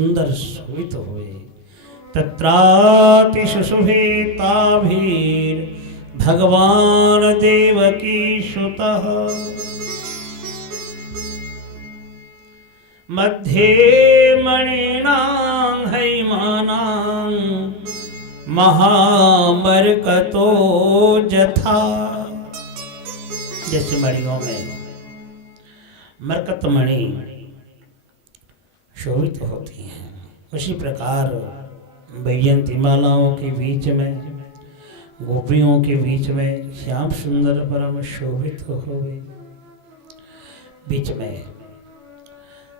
सुंदर शोभित हुए। तत्राति सुशोभिताभिर भगवान देवकी सुतः मध्ये मणिनां हैमानां महामरकतो जथा। जैसे मणियों में मरकत मणि शोभित होती हैं, उसी प्रकार वैजयंती मालाओं के बीच में, गोपियों के बीच में श्याम सुंदर परम शोभित हुए। बीच में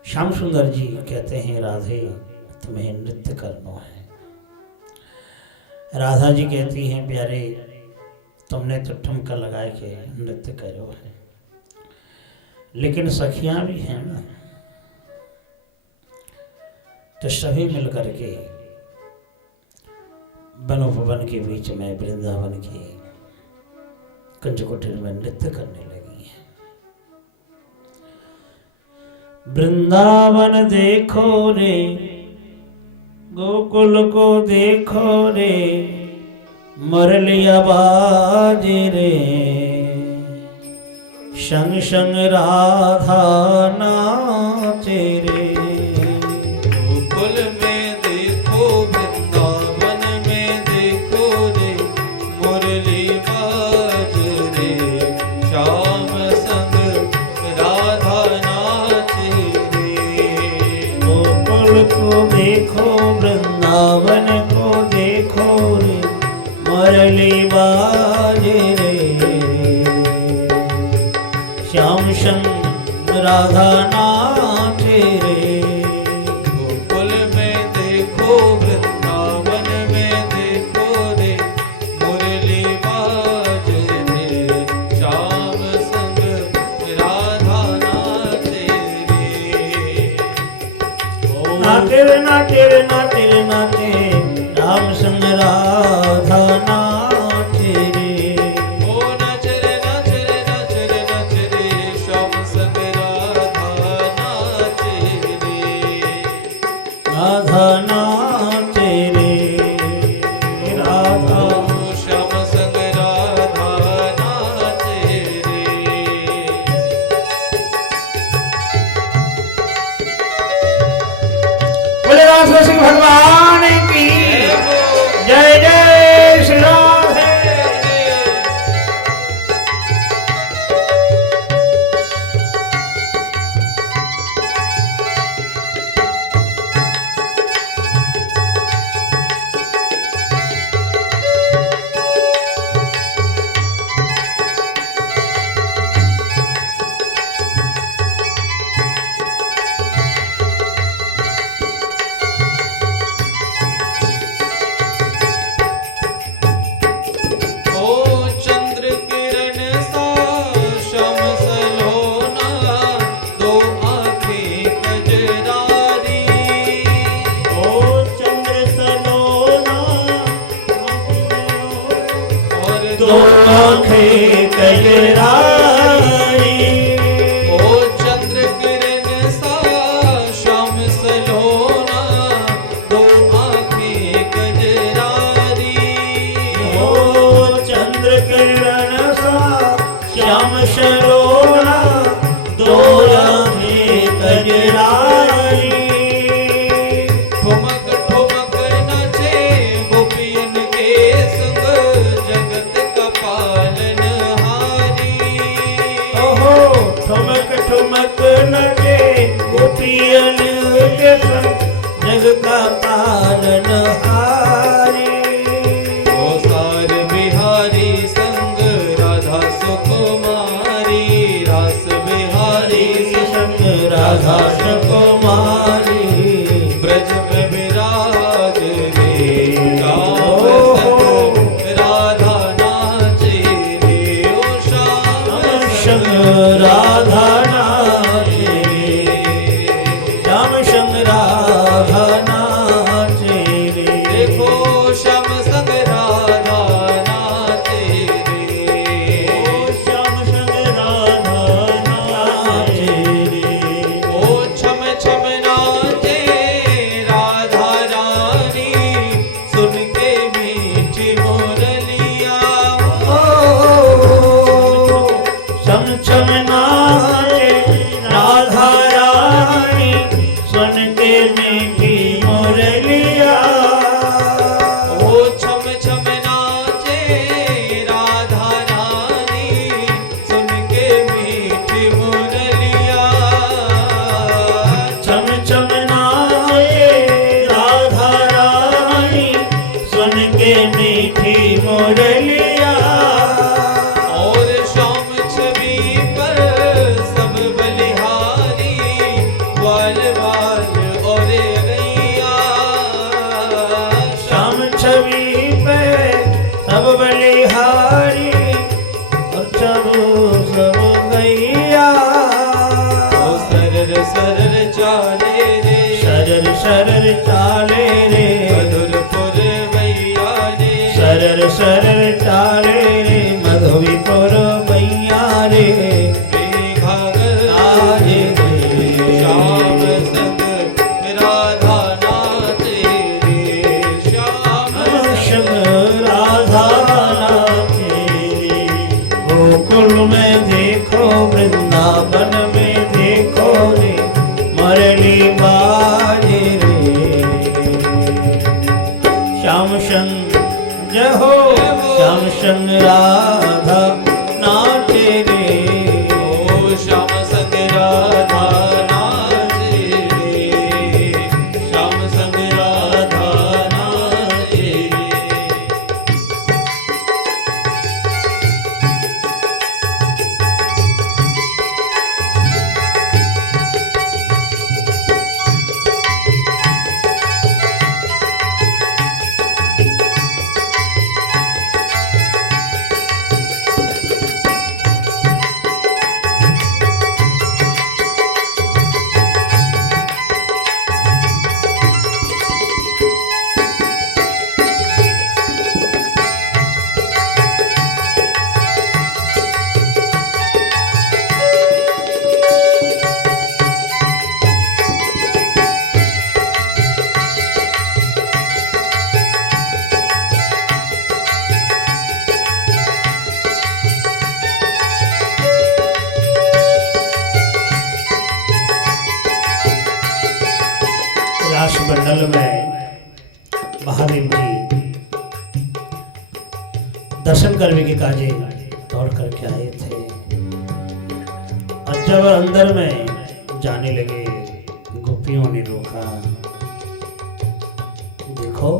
श्याम सुंदर जी कहते हैं, राधे तुम्हें नृत्य करना है। राधा जी कहती हैं, प्यारे तुमने तो ठुमका लगा के नृत्य करो है, लेकिन सखियां भी हैं ना, तो सभी मिलकर के बनोपवन के बीच में वृंदावन की कंजकुटीर में नृत्य करने लगी हैं। वृंदावन देखो रे, गोकुल को देखो रे, मुरली आवाज रे, संग संग राधा नाचे रे। गोकुल में देखो, वृंदावन में देखो रे, मुरली बाज रे, श्याम संग राधा नाचे रे। गोकुल को देखो, वृंदावन को देखो रे, मुरली बाज रे, श्याम संग राधा नाचे रे। गोकुल में देखो, वृंदावन में देखो रे, मुरली बाज रे, श्याम संग राधा नाचे रे। नाचे रे नाचे रे नाचे रे नाचे, राम संग राधा नाचे रे। ओ नाच रे नाच रे नाच रे नाच रे, श्याम संग राधा नाचे रे। राधा नाचे रे, राधा श्याम संग राधा नाचे रे। बोले राधा सिंह भगवान की जय जय श्री राधे। के मीठी मुरलिया ओ छम छम नाचे राधा रानी सुन के मीठी मुरलिया छम छम नाचे राधा रानी सुन के मीठी मुरलिया और शाम छवि पर सब बलिहारी ग्वाल वाल और गैया शाम छवि पे सब बलिहारी और सब गैया ओ सरर सरर चाले रे शरर शरर चाले रे मधुरपुर भैया रे शरर शरर चाले रे मधुवीपुर मैया रे घाघर आजे रे श्याम संग राधा नाचे रे श्याम श्याम राधा नाचे रे गोकुल में देखो वृंदावन में देखो रे मुरली बाजे रे श्याम संग जय हो श्याम संग राधा नाचे रे ओ श्याम संग राधा नाचे रे श्याम संग राधा नाचे रे रास मंडल में महादेव जी दर्शन करने के काजे दौड़ करके आए थे और जब अंदर में जाने लगे गोपियों ने रोका। देखो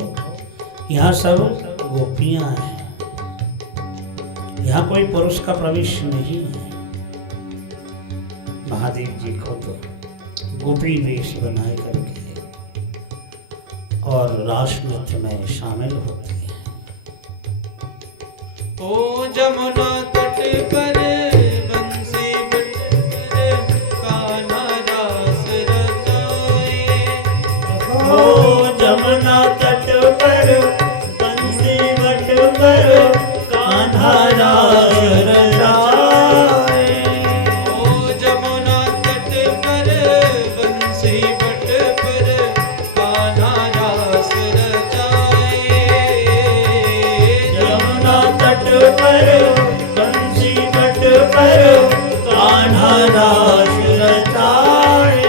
यहाँ सब गोपियां हैं, यहाँ कोई पुरुष का प्रवेश नहीं है। महादेव जी खुद गोपी वेश बनाए करके और रास नृत्य में शामिल होते हैं। ओ जमुना तट पर बंसी बट पर कान्हा रास रचाए ओ जमुना तट पर बंसी बट पर कान्हा रास रचाए। ओ जमुना तट पर बंसी बट पर कान्हा रास रचाए यमुना तट पर बंसी बट पर कान्हा रास रचाए।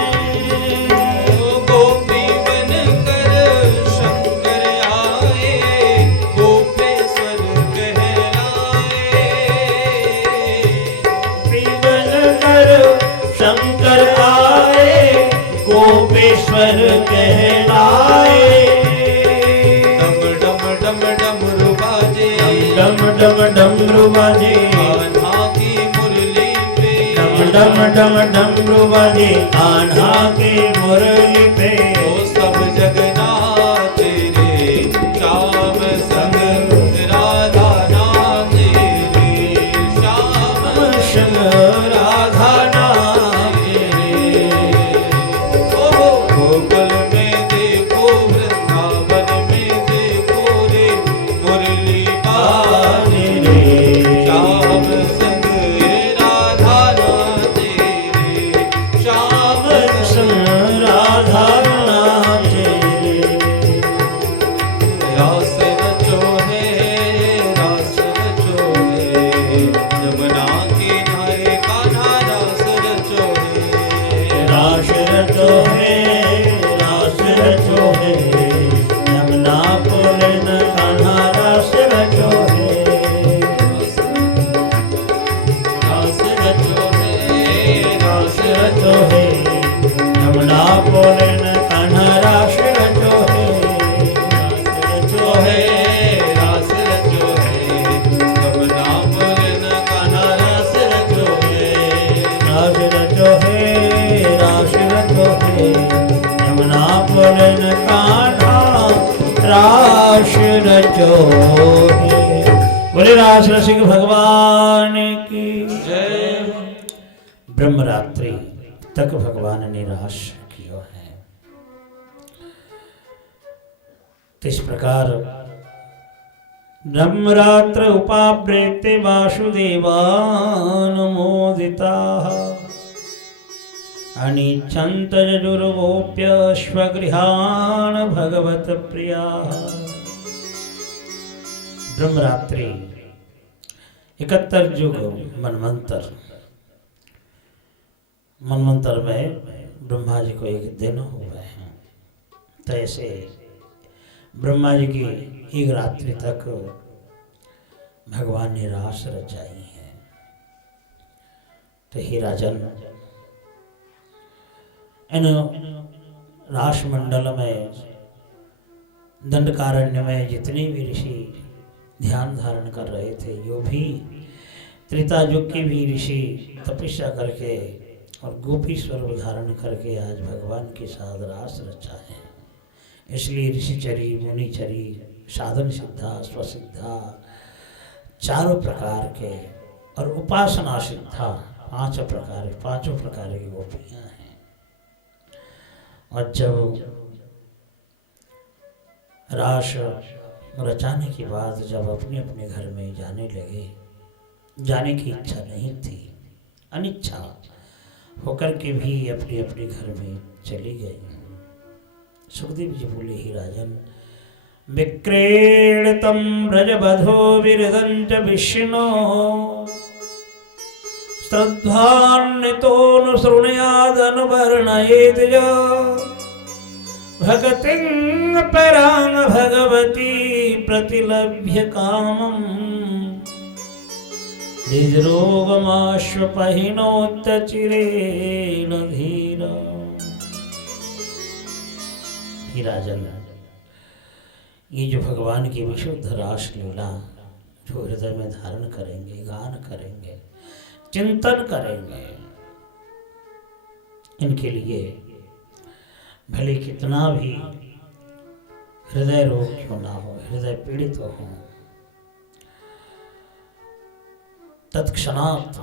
ओ गोपी बनकर शंकर आए गोपेश्वर कहलाए गोपी बनकर शंकर आए गोपेश्वर कहलाए। डम डम डम डमरू बाजे डम डम डमरू बाजे कान्हा की मुरली पे डम डम डमरू बाजे कान्हा के मुरली पे। ओ सब जग नाचे रे श्याम संग राधा नाचे रे श्याम श्याम राधा नाचे रे। ओ गोकुल में देखो वृंदावन में देखो रे मुरली बाजे बाजे रे श्याम संग राधा नाचे रे श्याम श्याम संग राधा रचो है, यमुना पुलिन कान्हा रास रचो है। रास रचो है, रास रचो है, यमुना पुलिन कान्हा रास रचो है। रचो है, रास रचो है, यमुना पुलिन कान्हा रास रचो है। रास रचो है, रास रचो है, यमुना पुलिन कान्हा रास रचो है। बोले रास रसिक भगवान की जय। ब्रह्मरात्रि तक भगवान ने रास किया है। तो इस प्रकार ब्रह्मरात्र उपाप्रेते वासुदेवानुमोदिता अनिच्छन्त यजुर्गोप्य स्वगृहान् भगवत प्रिया। ब्रह्मरात्रि 71 युग मनवंतर में ब्रह्मा जी को एक दिन हो गए हैं। तो ऐसे ब्रह्मा जी की एक रात्रि तक भगवान ने रास रचाई है। तो हे राजन, इन रास मंडल में दंडकारण्य में जितने भी ऋषि ध्यान धारण कर रहे थे, यो भी त्रेता युग के भी ऋषि तपस्या करके और गोपी स्वरूप धारण करके आज भगवान के साथ रास रचा है। इसलिए ऋषिचरी, मुनिचरी, साधन सिद्धा, स्वसिद्धा, चारों प्रकार के और उपासना सिद्धा पांचों प्रकार की गोपियां हैं। और जब रास रचाने के बाद जब अपने अपने घर में जाने लगे, जाने की इच्छा नहीं थी, अनिच्छा होकर के भी अपने अपने घर में चली गई। सुखदेव जी बोले, ही राजन, विक्रीडितं व्रजवधो विरदं च विष्णो श्रद्धान्वितोऽनुशृणुयादनुवर्णयेत् य भगतिं परां भगवती प्रतिलभ्य कामम् हृद्रोगमाश्वपहिनोत्तचिरेण धीरा। ही राजन, ये जो भगवान की विशुद्ध रास लीला जो हृदय में धारण करेंगे, गान करेंगे, चिंतन करेंगे, इनके लिए भले कितना भी हृदय रोग क्यों ना हो, हृदय पीड़ित हो, तत्क्षणात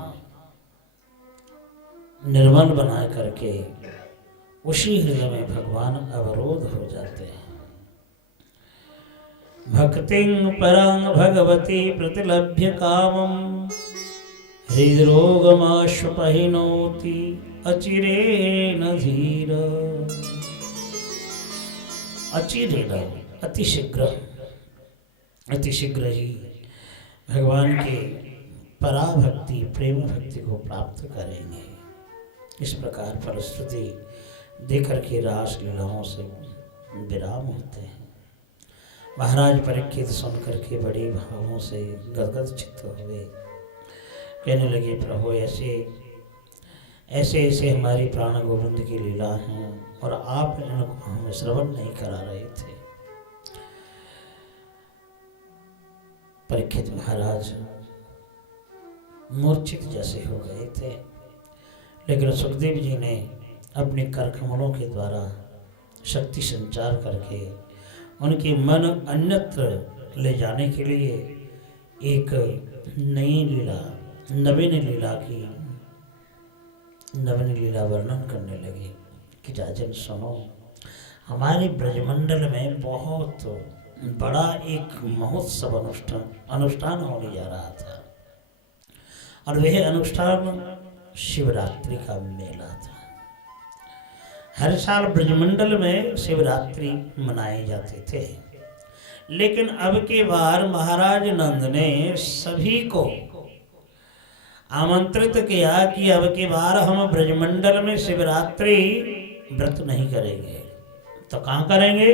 निर्मल बना करके उसी हृदय में भगवान अवरोध हो जाते हैं। भक्तिं परां भगवती प्रतिलभ्य कामं हृद्रोगमाश्वपहिनोति अचिरेण धीर। अचिरेण अतिशीघ्र ही भगवान के पराभक्ति, प्रेम भक्ति को प्राप्त करेंगे। इस प्रकार फलश्रुति देकर के रास लीलाओं से विराम होते हैं। महाराज परीक्षित सुन करके बड़े भावों से गदगद चित्त हुए, कहने लगे, प्रभु ऐसे ऐसे हमारी प्राण गोविंद की लीला हैं और आप इनको हमें श्रवण नहीं करा रहे थे। परीक्षित महाराज मूर्छित जैसे हो गए थे, लेकिन सुखदेव जी ने अपने कर कमलों के द्वारा शक्ति संचार करके उनके मन अन्यत्र ले जाने के लिए एक नवीन लीला वर्णन करने लगे कि राजन सुनो, हमारे ब्रजमंडल में बहुत बड़ा एक महोत्सव अनुष्ठान होने जा रहा था और वह अनुष्ठान शिवरात्रि का मेला था। हर साल ब्रजमंडल में शिवरात्रि मनाए जाते थे, लेकिन अब के बार महाराज नंद ने सभी को आमंत्रित किया कि अब के बार हम ब्रजमंडल में शिवरात्रि व्रत नहीं करेंगे, तो कहाँ करेंगे?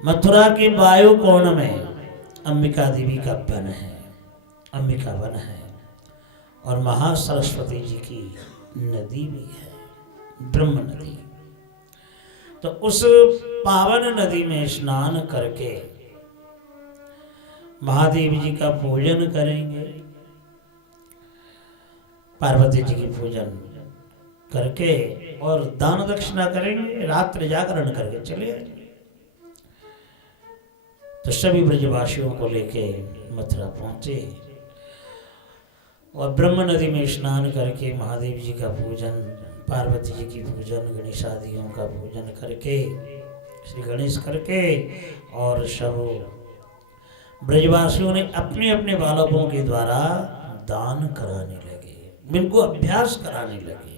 मथुरा के वायु कोण में अंबिका देवी का वन है, अंबिका वन है, और महासरस्वती जी की नदी भी है, ब्रह्म नदी। तो उस पावन नदी में स्नान करके महादेव जी का पूजन करेंगे, पार्वती जी की पूजन करके और दान दक्षिणा करेंगे, रात्रि जागरण करके चले आएंगे। तो सभी ब्रजवासियों को लेके मथुरा पहुंचे और ब्रह्म नदी में स्नान करके महादेव जी का पूजन, पार्वती जी की पूजन, गणेशादियों का पूजन करके, श्री गणेश करके, और सब ब्रजवासियों ने अपने अपने बालकों के द्वारा दान कराने लगे, बिल्कुल अभ्यास कराने लगे।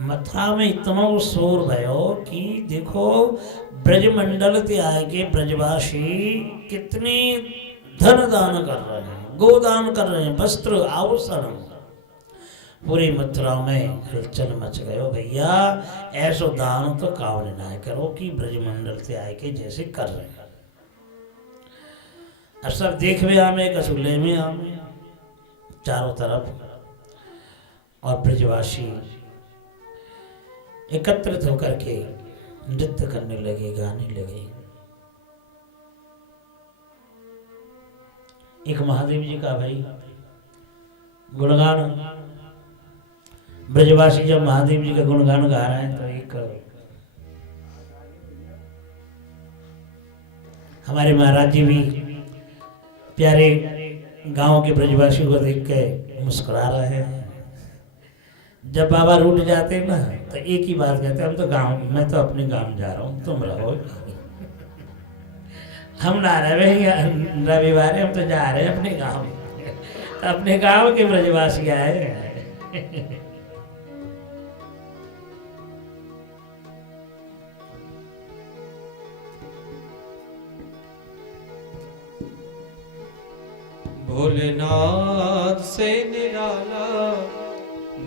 मथुरा में इतना शोर भयो कि देखो ब्रजमंडल ते आए के ब्रजवासी कितनी धन दान कर रहे हैं, गोदान कर रहे हैं, वस्त्र आभूषण, पूरी मथुरा में हलचल मच गयो। भैया ऐसो दान तो कावने ना करो कि ब्रजमंडल से आए के जैसे कर रहे हैं। अब सब देखवे आमे, कसूले में आमे, चारों तरफ, और ब्रजवासी एकत्रित होकर के नृत्य करने लगे, गाने लगे। एक महादेव जी का भाई गुणगान, ब्रजवासी जब महादेव जी का गुणगान गा रहे हैं तो एक हमारे महाराज जी भी प्यारे गांव के ब्रजवासियों को देख के मुस्कुरा रहे हैं। जब बाबा रूठ जाते ना तो एक ही बात कहते हैं, हम तो गांव, मैं तो अपने गांव जा रहा हूँ, तुम रहो। हम ना रहे रविवार, हम तो जा रहे हैं अपने गांव। तो अपने गांव के ब्रजवासी आए। भोलेनाथ से निराला,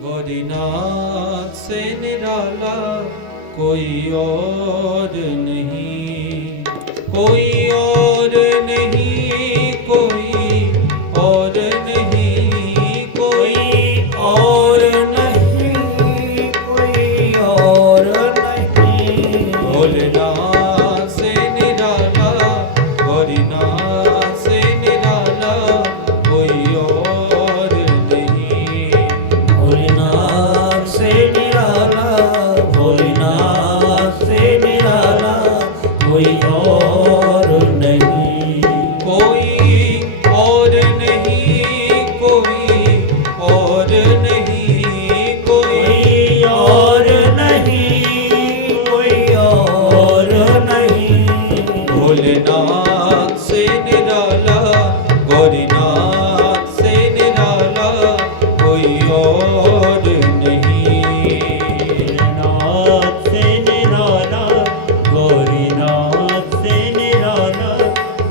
गौरीनाथ से निराला, कोई और नहीं, कोई और नहीं, कोई और नहीं, कोई और नहीं, कोई और नहीं। भोलेनाथ से निराला, गौरीनाथ से निराला, कोई और नहीं। भोलेनाथ से निराला, भोलेनाथ से निराला, कोई और नहीं, कोई और नहीं, कोई और नहीं, कोई और नहीं, कोई और नहीं। भोलेनाथ से निराला, गौरीनाथ से निराला, कोई और नहीं। भोलेनाथ से निराला, गौरीनाथ से निराला,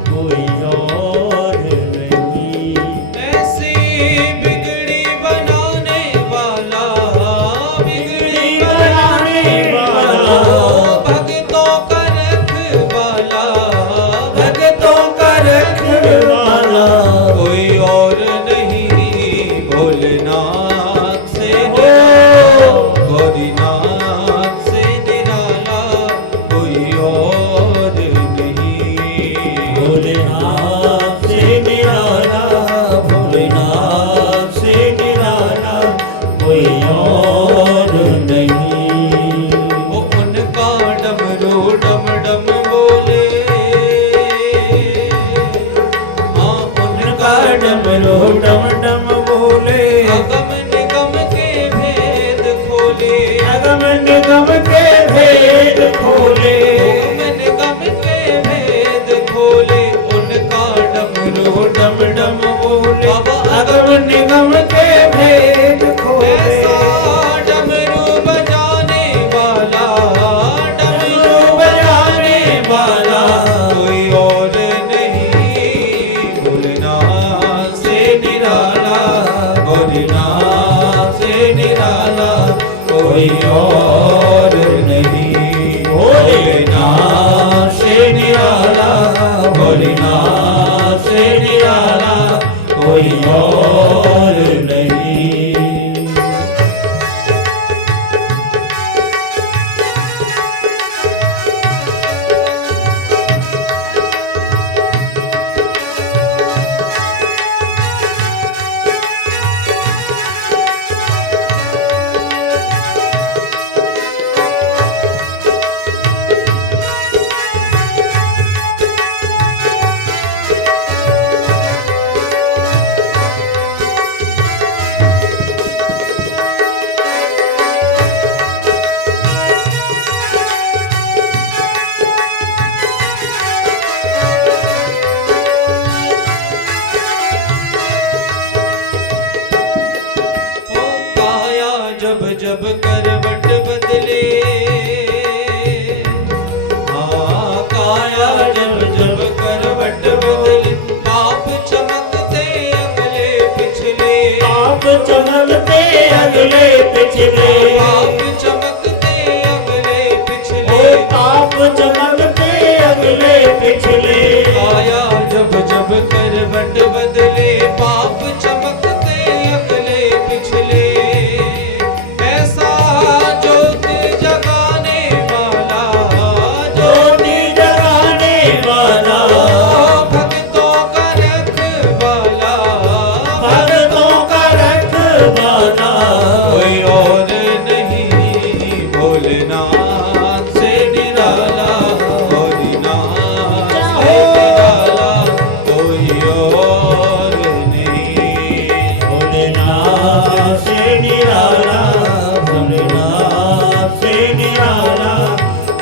कोई और नहीं। ऐसी बिगड़ी बनाने वाला, बिगड़ी बनाने वाला, भक्तों का रखवाला, भक्तों का रखवाला, कोई और नहीं। भोलेनाथ से निराला, गौरीनाथ से निराला, कोई और नहीं। भोलेनाथ से निराला, भोलेनाथ से निराला, कोई और नहीं। वो उनका डमरू डम डम बोले, हाँ उनका डमरू डम डम बोले, अगम निगम के भेद खोले, अगम निगम के भेद खोले, अगम निगम के भेद खोले, उनका डमरू डम डम बोले, बाबा अगम निगम के भेद खोले। ऐसा डमरू बजाने वाला, डमरू बजाने वाला, कोई और नहीं। भोलेनाथ से निराला, गौरीनाथ से निराला, कोई और नहीं। भोले भोलेनाथ से निराला कोई और नहीं। जब करवट बदले, हाँ काया जब जब करवट बदले, आप चमकते अगले पिछले, आप चमकते अगले पिछले, आप चमकते अगले पिछले, आप चमकते अगले पिछले। काया जब जब करवट बदले, पाप चमकते अगले पिछले।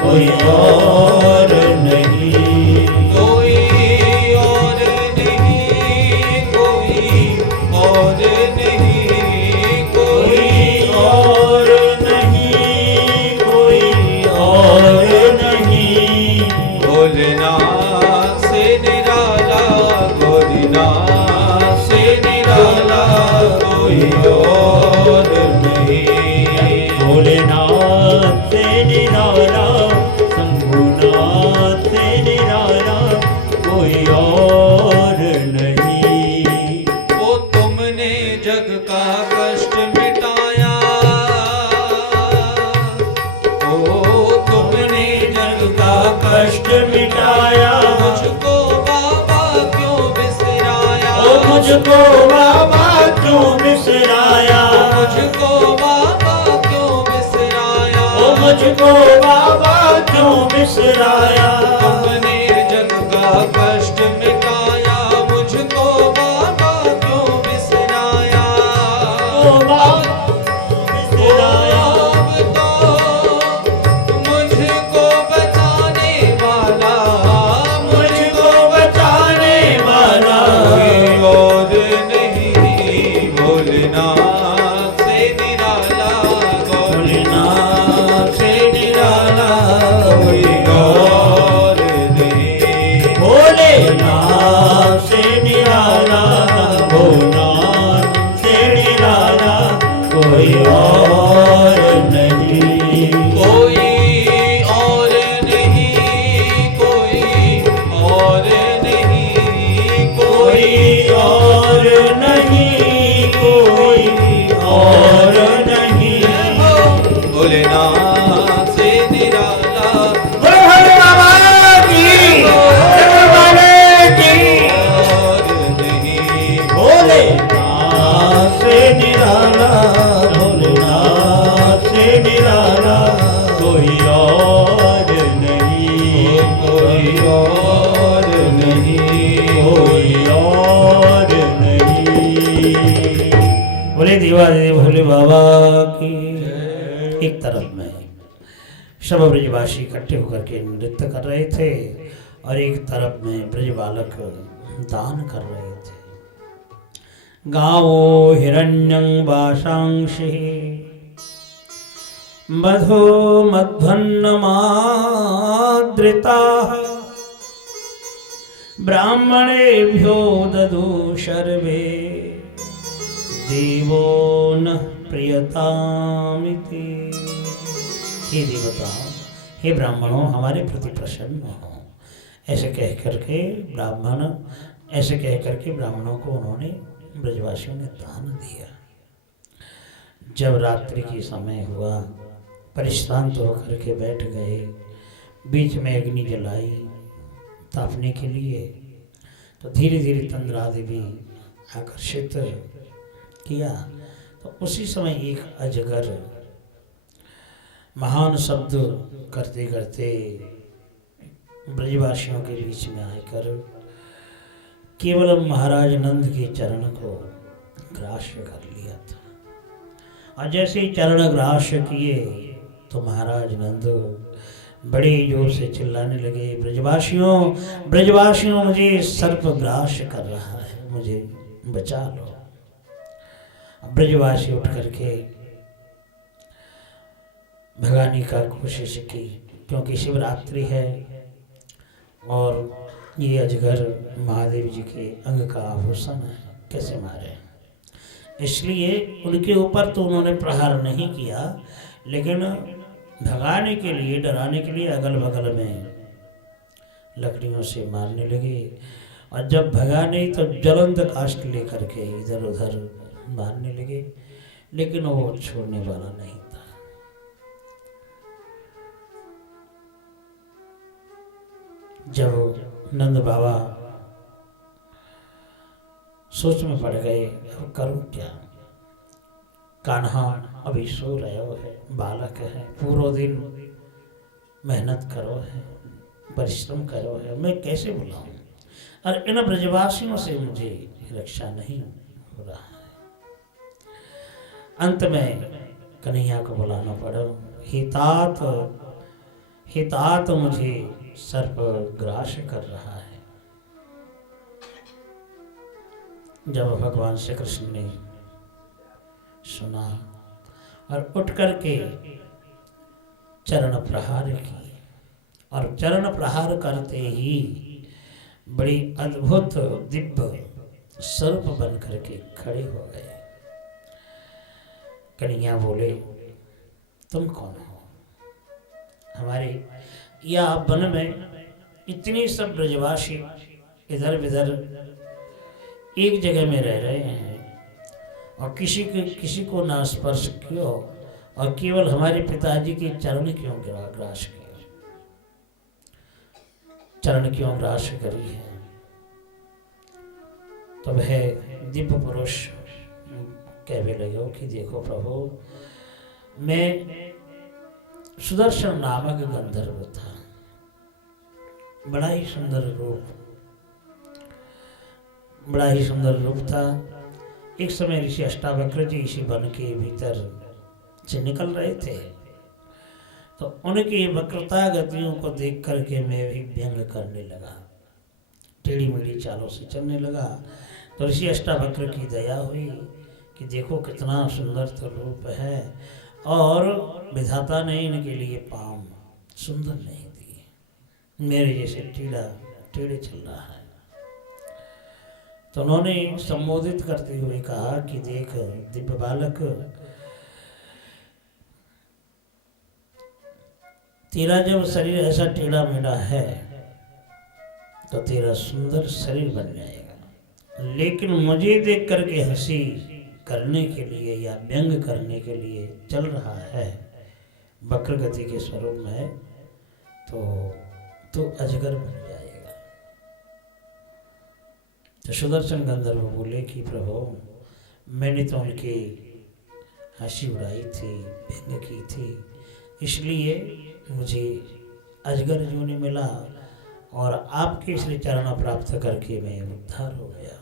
कोई और नहीं, कोई और नहीं, कोई और नहीं, कोई और नहीं, कोई और नहीं। भोलेनाथ से निराला, भोलेनाथ से निराला कोई और नहीं। भोलेनाथ से निराला, शंभुनाथ से निराला कोई और नहीं। वो तुमने जग का कष्ट मिटाया, ओ तुमने जग का कष्ट मिटाया, मुझको बाबा क्यों बिसराया, ओ मुझको बाबा क्यों बिसराया, मुझको बाबा क्यों बिसराया, ओ मुझको बाबा क्यों बिसराया। तुमने जग का कष्ट मिटाया, मुझको बाबा क्यों बिसराया, ओ बाबा बिसराया, अब तो मुझको बचाने वाला, मुझको बचाने वाला कोई और नहीं। भोलेनाथ से निराला, भोलेनाथ से निराला कोई और नहीं। भोलेनाथ से निराला, भोलेनाथ से निराला कोई और नहीं। कोई और नहीं, कोई और नहीं, कोई और नहीं, कोई और नहीं। भोलेनाथ से निराला बोलो भोले बाबा की, जय बाबा की। और नहीं। भोलेनाथ से निराला, भोलेनाथ से निराला कोई और नहीं, कोई और नहीं, कोई और नहीं। बोले दीवाने भोले बाबा की। एक तरफ में सब ब्रजवासी इकट्ठे होकर के नृत्य कर रहे थे और एक तरफ में ब्रज बालक दान कर रहे थे। गावो हिरण्यं वाशांसि मधो मध्वन्नमादृताः ब्राह्मणेभ्यो ददु शर्वे देवो न प्रियतामिति। हे देवता, हे ब्राह्मणों, हमारे प्रति प्रसन्न हो। ऐसे कह करके ब्राह्मणों को उन्होंने ब्रजवासियों ने दान दिया। जब रात्रि की समय हुआ, परिश्रांत होकर के बैठ गए, बीच में अग्नि जलाई तापने के लिए, तो धीरे धीरे तंद्रा देवी आकर्षित किया। तो उसी समय एक अजगर महान शब्द करते करते ब्रजवासियों के बीच में आकर केवल महाराज नंद के चरण को ग्राह्य कर लिया था। और जैसे ही चरण ग्राह्य किए तो महाराज नंद बड़े जोर से चिल्लाने लगे, ब्रजवासियों मुझे सर्प ग्राह्य कर रहा है, मुझे बचा लो। ब्रजवासी उठ करके भगाने का कोशिश की, क्योंकि शिवरात्रि है और ये अजगर महादेव जी के अंग का आभूषण है, कैसे मारे। इसलिए उनके ऊपर तो उन्होंने प्रहार नहीं किया, लेकिन भगाने के लिए, डराने के लिए अगल बगल में लकड़ियों से मारने लगे। और जब भगा नहीं तो ज्वलंत काष्ठ लेकर के इधर उधर मारने लगे, लेकिन वो छोड़ने वाला नहीं था। जब नंद बाबा सोच में पड़ गए, अब करूं क्या। कान्हा अभी सो रहे है, बालक है, पूरा दिन मेहनत करो है, परिश्रम करो है, मैं कैसे बुलाऊं। और इन ब्रजवासियों से मुझे रक्षा नहीं हो रहा है। अंत में कन्हैया को बुलाना पड़ा, हितात मुझे सर्प ग्राह्य कर रहा है। जब भगवान श्री कृष्ण ने सुना और उठ करके चरण प्रहार की, और चरण प्रहार करते ही बड़ी अद्भुत दिव्य सर्प बन करके खड़े हो गए। कन्हैया बोले, तुम कौन हो? हमारे या वन में इतने सब ब्रजवासी इधर उधर एक जगह में रह रहे हैं, और किसी को ना स्पर्श क्यों, और केवल हमारे पिताजी के चरण क्यों ग्रास किए, चरण क्यों ग्रास करी है। तो वह दिव्य पुरुष कहने लगे कि देखो प्रभु, मैं सुदर्शन नामक गंधर्व था, बड़ा ही सुंदर रूप था। एक समय ऋषि अष्टावक्र जी इसी वन के भीतर से निकल रहे थे, तो उनकी वक्रता गतियों को देख करके मैं भी व्यंग करने लगा, टेढ़ी मेढ़ी चालों से चलने लगा। तो ऋषि अष्टावक्र की दया हुई कि देखो कितना सुंदर तो रूप है, और विधाता ने इनके लिए पाँव सुंदर नहीं दिए, मेरे जैसे टेढ़े चल रहा है। तो उन्होंने संबोधित करते हुए कहा कि देख दिव्य बालक, तेरा जब शरीर ऐसा टेढ़ा मेढ़ा है तो तेरा सुंदर शरीर बन जाएगा, लेकिन मुझे देख करके हंसी करने के लिए या व्यंग करने के लिए चल रहा है वक्र गति के स्वरूप में, तो अजगर बन जाएगा। तो सुदर्शन गंधर्व बोले कि प्रभु, मैंने तो उनकी हंसी उड़ाई थी, व्यंग की थी, इसलिए मुझे अजगर जोनी मिला, और आपके श्री चरण प्राप्त करके मैं उद्धार हो गया।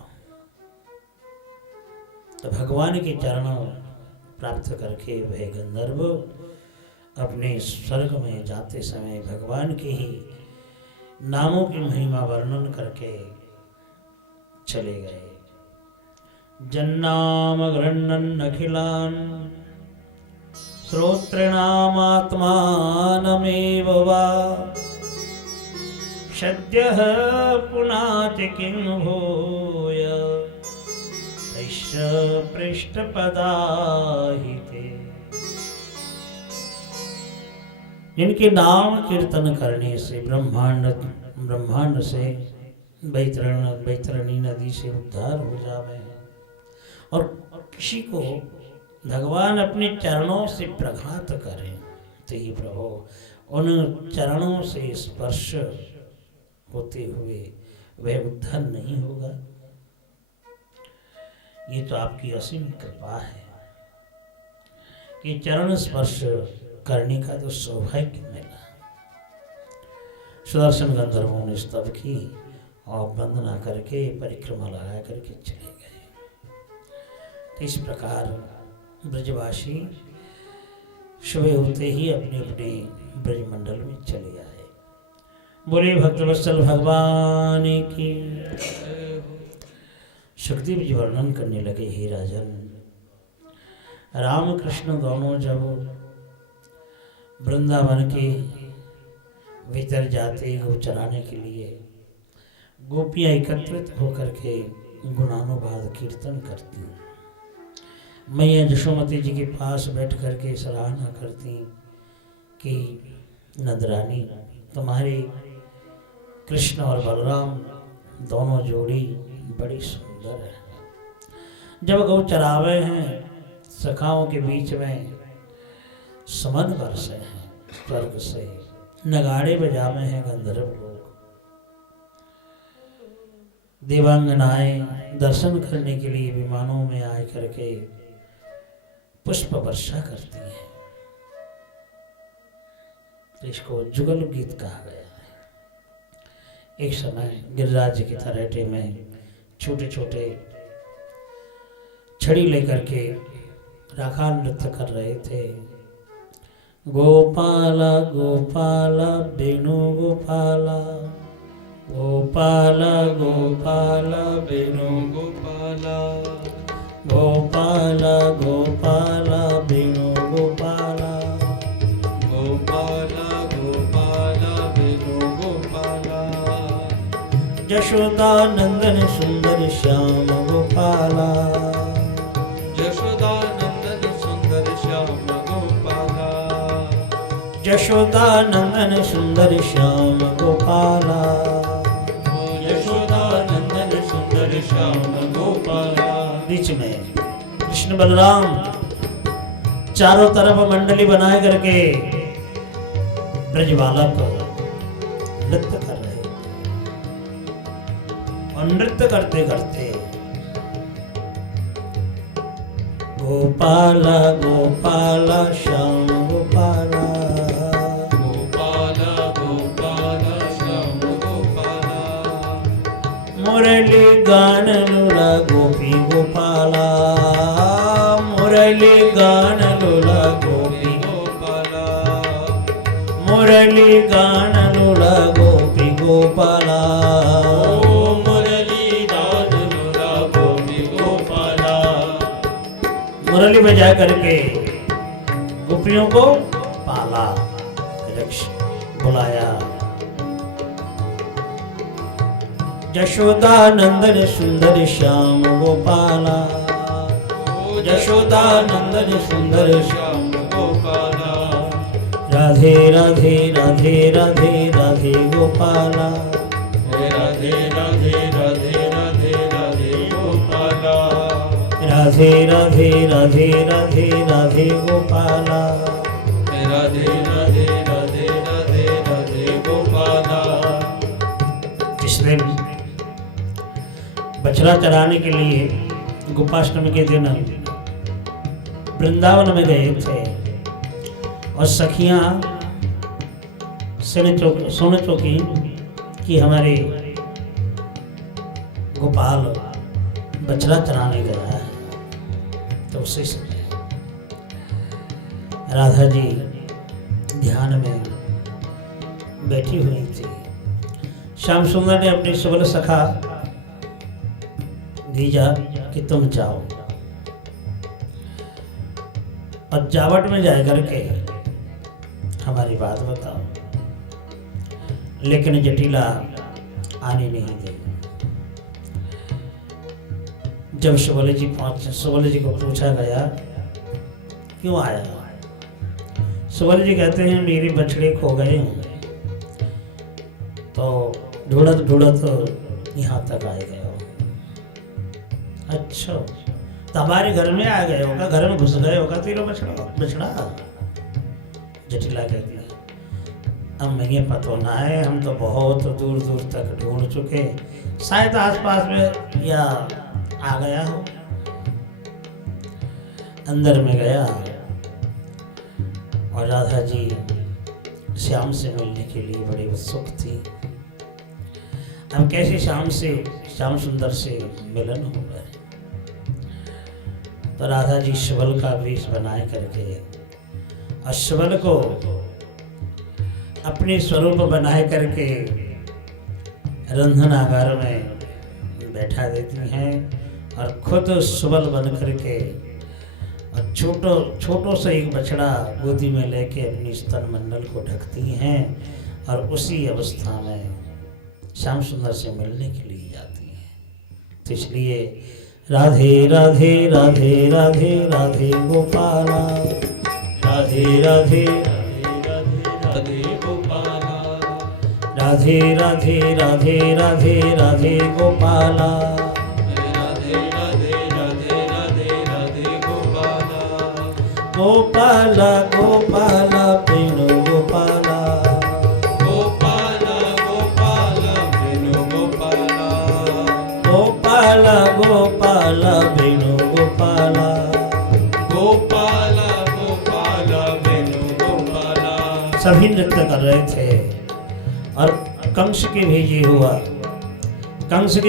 तो भगवान के चरण प्राप्त करके वह गंधर्व अपने स्वर्ग में जाते समय भगवान के ही नामों की महिमा वर्णन करके चले गए। जन्नाम गृह्णन् अखिलान् श्रोतॄणामात्मानमेव वा सद्यः पुनाति किं भूय तैश्च पृष्ठपदाहिते। इनके नाम कीर्तन करने से ब्रह्मांड से बैतरणी नदी से उद्धार हो जावे हैं। और किसी को भगवान अपने चरणों से प्रघात करें तो ही प्रभु उन चरणों से स्पर्श होते हुए वह उद्धार नहीं होगा। ये तो आपकी असीम कृपा है कि चरण स्पर्श करने का तो सौभाग्य मिला। सुदर्शन गंधर्वों ने स्तव की और वंदना करके परिक्रमा लगा करके चले गए। तो इस प्रकार ब्रजवासी सुबह होते ही अपने अपने ब्रजमंडल में चले आए। बोले भक्तवत्सल भगवान की। सुखदेव जी वर्णन करने लगे, हे राजन, राम कृष्ण दोनों जब वृंदावन के भीतर जाते गौ चराने के लिए, गोपियाँ एकत्रित होकर के गुणानुवाद कीर्तन करती, मैया यशोमती जी के पास बैठ करके सराहना करती कि नंदरानी तुम्हारे कृष्ण और बलराम दोनों जोड़ी बड़ी सुंदर है। जब गौ चरावे हैं सखाओं के बीच में समन बरसे हैं, स्वर्ग से नगाड़े बजावे हैं गंधर्व लोग, देवांगनाएं दर्शन करने के लिए विमानों में आए करके पुष्प वर्षा करती हैं। तो इसको जुगल गीत कहा गया है। एक समय गिरिराज की तराटे में छोटे छोटे छड़ी लेकर के राखा नृत्य कर रहे थे। गोपाला गोपाला बेणु गोपाला, गोपाला गोपाला बेणु गोपाला, गोपाला गोपाला बेणु गोपाला, गोपाला गोपाला बेणु गोपाला, यशोदा नंदन सुंदर श्याम गोपाला, यशोदा नंदन सुंदर श्याम गोपाला, यशोदा नंदन सुंदर श्याम गोपाला, यशोदा नंदन सुंदर श्याम गोपाला। बीच में कृष्ण बलराम चारों तरफ मंडली बनाए करके ब्रजबालक नृत्य कर रहे थे। और नृत्य करते करते गोपाला गोपाला श्याम गोपाला, गोपाला गोपाला श्याम गोपाला, मुरली गान लुला गोपी गोपाला, मुरली गान लुला गोपी गोपाला, मुरली गान लुला गोपी गोपाला, ओ मुरली गान लुला गोपी गोपाला। मुरली बजा करके गोपियों को पाला, रक्ष बुलाया। यशोदा नंदन सुंदर श्याम गोपाला, यशोदा नंदन सुंदर श्याम गोपाला, राधे राधे राधे राधे राधे गोपाला, राधे राधे राधे राधे राधे गोपाला, राधे राधे राधे राधे राधे गोपाला। राधे राधे राधे राधे राधे गोपाला। जिस दिन बछड़ा चराने के लिए गोपाष्टमी के दिन वृंदावन में गए थे और सखियां सुन चुकी कि हमारे गोपाल बछड़ा चराने गया है, तो उसी समय राधा जी ध्यान में बैठी हुई थी। श्याम सुंदर ने अपनी सबल सखा भेजा कि तुम जाओ और जावट में जाए करके हमारी बात बताओ, लेकिन जटिला आने नहीं दे। जब सुबल जी पहुंचे, सुबल जी को पूछा गया क्यों आया, सुबल जी कहते हैं मेरे बछड़े खो गए हैं, तो ढूंढत ढूंढत यहाँ तक आए गए हो। अच्छा, तो हमारे घर में आ गए होगा, घर में घुस गए होगा तेरा बछड़ा। जटिला कहती है अब मुझे पता ना है, हम तो बहुत दूर दूर तक ढूंढ चुके, शायद आसपास में या आ गया हो। अंदर में गया और राधा जी श्याम से मिलने के लिए बड़ी उत्सुक थी। अब कैसे श्याम सुंदर से मिलन हो गए, तो राधा जी शबल का वेश बनाए करके और शबल को अपने स्वरूप बनाए करके रंधनागार में बैठा देती हैं और खुद सुबल बन करके और छोटो से एक बछड़ा गोदी में लेके अपनी स्तन मंडल को ढकती हैं और उसी अवस्था में श्याम सुंदर से मिलने के लिए जाती हैं। तो इसलिए राधे राधे राधे राधे राधे गोपाला, राधे राधे राधे गोपाला, राधे राधे राधे राधे राधे गोपाला, राधे राधे राधे राधे राधे गोपाला, गोपाला गोपाला वेणु गोपाला, गोपाला गोपाला वेणु गोपाला, गोपाला गोपाला वेणु गोपाला। गोपाला गोपाला वेणु गोपाला। सभी नृत्य कर रहे थे और कंस के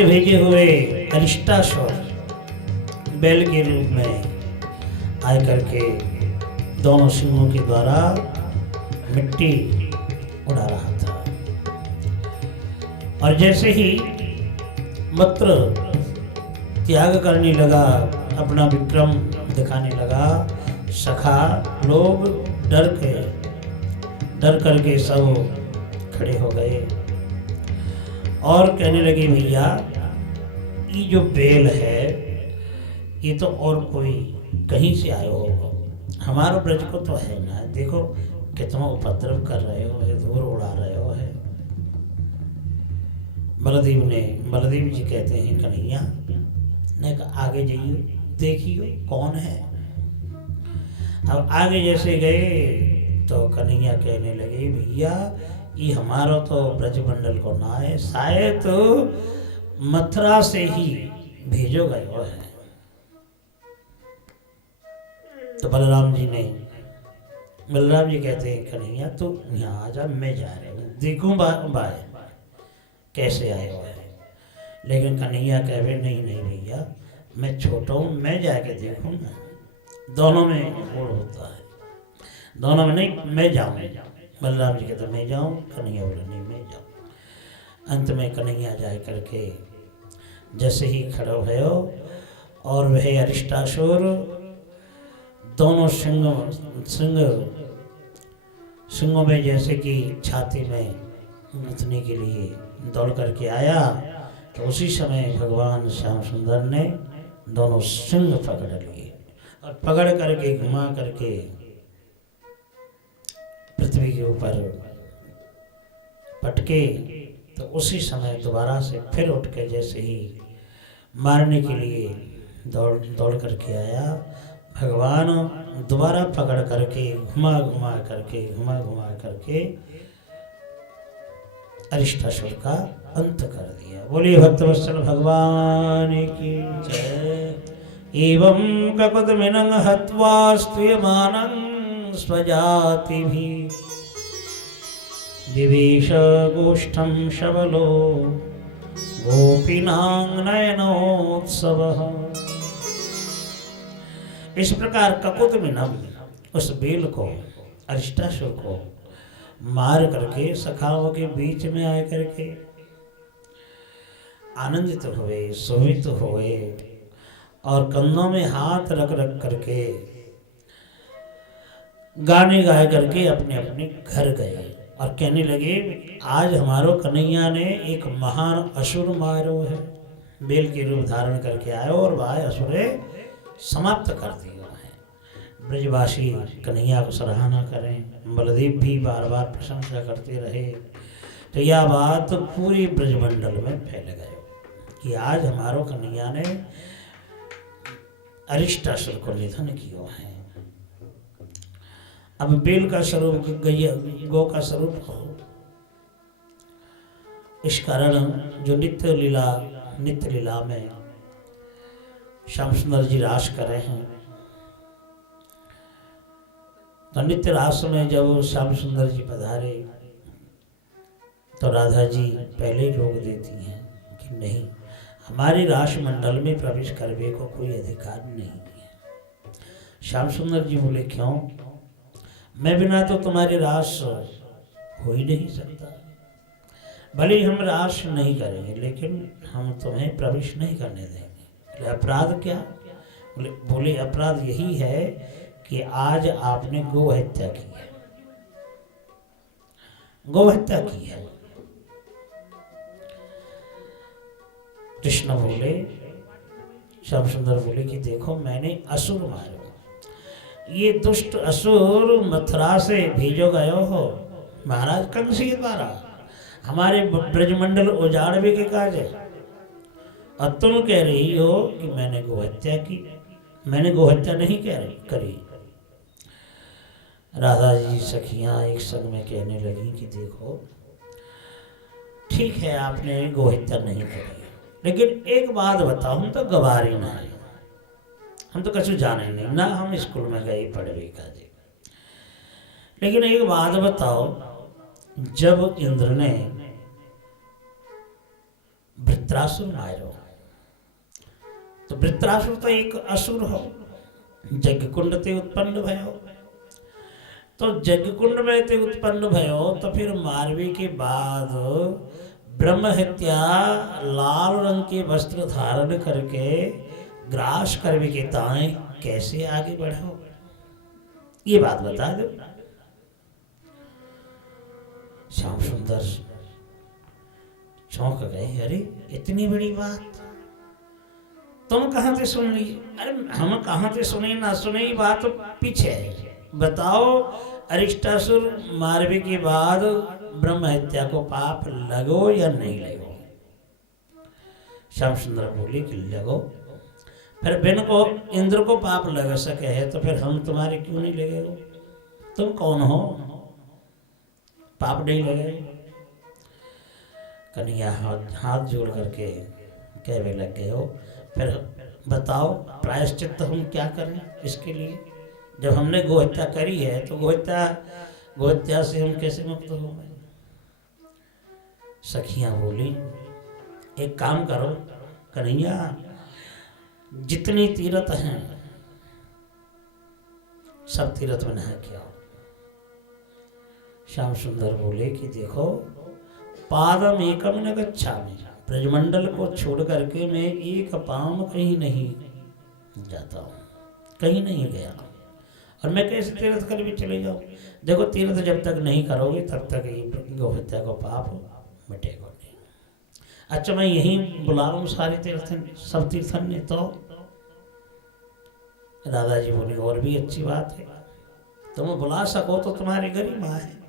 भेजे हुए अरिष्टासुर बैल के रूप में आए करके दोनों सिंहों के द्वारा मिट्टी उड़ा रहा था। और जैसे ही मत्र त्याग करने लगा, अपना विक्रम दिखाने लगा, सखा लोग डर करके सब खड़े हो गए और कहने लगे भैया ये जो बेल है ये तो और कोई कहीं से आयो हो, हमारो ब्रज को तो है ना, देखो कितना उपद्रव कर रहे हो, दूर उड़ा रहे हो है। बलदेव जी कहते हैं कन्हैया ने कहा आगे जाइए देखिए कौन है। अब आगे जैसे गए तो कन्हैया कहने लगे भैया ये हमारा तो ब्रजमंडल को ना है, शायद तो मथुरा से ही भेजो गए हो है। तो बलराम जी कहते हैं कन्हैया तो यहाँ आ जा, मैं जा रहा हूँ देखूँ बाय कैसे आए हो है। लेकिन कन्हैया कहे नहीं भैया मैं छोटा हूँ, मैं जाके देखूँ ना, दोनों में होड़ होता है, दोनों में नहीं मैं जाऊँ। बलराम जी कहते मैं जाऊँ, कन्हैया बोले नहीं मैं जाऊँ। अंत में कन्हैया जाए करके जैसे ही खड़े हुए और वह अरिष्टासुर दोनों सिंहों में जैसे कि छाती में मुतने के लिए दौड़ करके आया, तो उसी समय भगवान श्याम सुंदर ने दोनों सिंह पकड़ लिए और पकड़ करके घुमा करके पृथ्वी के ऊपर पटके। तो उसी समय दोबारा से फिर उठ के जैसे ही मारने के लिए दौड़ करके आया, भगवान दोबारा पकड़ करके घुमा करके अरिष्टासुर का अंत कर दिया। बोलिए भक्तवत्सल भगवान की जय। एवं ककुतमिनं हत्वा स्तूयमानं स्वजातिभिः विवेश गोष्ठं शबलो गोपीनां नयनोत्सवः। इस प्रकार ककुतमिनं उस बेल को अरिष्टासुर को मार करके सखाओं के बीच में आए करके आनंदित हुए, शोभित हुए और कंधों में हाथ रख करके गाने गाए करके अपने अपने घर गए और कहने लगे आज हमारो कन्हैया ने एक महान असुर मारो है, बेल के रूप धारण करके आयो और वह असुर समाप्त कर दिया है। ब्रजवासी कन्हैया को सराहना करें, बलदेव भी बार बार प्रशंसा करते रहे, तो यह बात पूरी ब्रजमंडल में फैल गई कि आज हमारो कन्हैया ने अरिष्टासुर को निधन किया है। अब बेल का स्वरूप गौ का स्वरूप हो, इस कारण जो नित्य लीला में श्याम सुंदर जी रास कर रहे हैं, तो नित्य रास में जब श्याम सुंदर जी पधारे तो राधा जी पहले ही रोक देती हैं कि नहीं, हमारे रास मंडल में प्रवेश करने को कोई अधिकार नहीं है। श्याम सुंदर जी बोले क्यों, मैं बिना तो तुम्हारे रास हो ही नहीं सकता, भले ही हम रास नहीं करेंगे लेकिन हम तुम्हें प्रवेश नहीं करने देंगे। अपराध क्या, बोले अपराध यही है कि आज आपने गौ हत्या की है, गौ हत्या की है। कृष्ण बोले, श्याम सुंदर बोले कि देखो मैंने असुर मारे, ये दुष्ट असुर मथुरा से भेजो गयो हो महाराज कंस के द्वारा, हमारे ब्रजमंडल उजाड़वे के काज है, और तुम कह रही हो कि मैंने गोहत्या की। मैंने गोहत्या नहीं करी। राधा जी सखियां एक संग में कहने लगी कि देखो ठीक है आपने गोहत्या नहीं करी, लेकिन एक बात बताओ, हम तो गवारी ना है, हम तो कछु जाने नहीं ना, हम स्कूल में गए पढ़वे का जी, लेकिन एक बात बताओ, जब इंद्र ने वृत्रासुर मारो, तो वृत्रासुर तो एक असुर हो, यज्ञ कुंड ते उत्पन्न भयो, तो यज्ञ कुंड में ते उत्पन्न भयो, तो फिर मारवे के बाद ब्रह्म हत्या लाल रंग के वस्त्र धारण करके ग्रास करवे के ताए कैसे आगे बढ़ो, ये बात बता दो। श्याम सुंदर चौंक गए, अरे इतनी बड़ी बात तुम कहां से सुन ली? अरे हम कहां से सुने ना सुने, बात पीछे है, बताओ अरिष्टासुर मारवे के बाद ब्रह्म हत्या को पाप लगो या नहीं लगो? श्याम सुंदर बोले कि लगो। फिर बिन को इंद्र को पाप लग सके है तो फिर हम तुम्हारे क्यों नहीं लगेगा? तुम कौन हो, पाप नहीं लगे? कन्हैया हाथ जोड़ करके कहने लग गए हो, फिर बताओ प्रायश्चित हम क्या करें इसके लिए? जब हमने गोहत्या करी है तो गोहत्या से हम कैसे मुक्त हो गए? सखियां बोली एक काम करो कन्हैया, जितनी तीर्थ हैं सब तीर्थ में नहा के आओ। श्याम सुंदर बोले कि देखो पादम एकम न गच्छामि, ब्रजमंडल को छोड़ करके मैं एक पांव कहीं नहीं जाता हूँ, कहीं नहीं गया, और मैं कैसे तीर्थ कर भी चले जाऊँ? देखो तीर्थ जब तक नहीं करोगे तब तक ये गोहत्या को पाप मिटेगा नहीं। अच्छा मैं यहीं बुला रहा हूँ सारे तीर्थन, सब तीर्थन ने, तो दादाजी बोले और भी अच्छी बात है, तुम बुला सको तो तुम्हारी गरिमा है।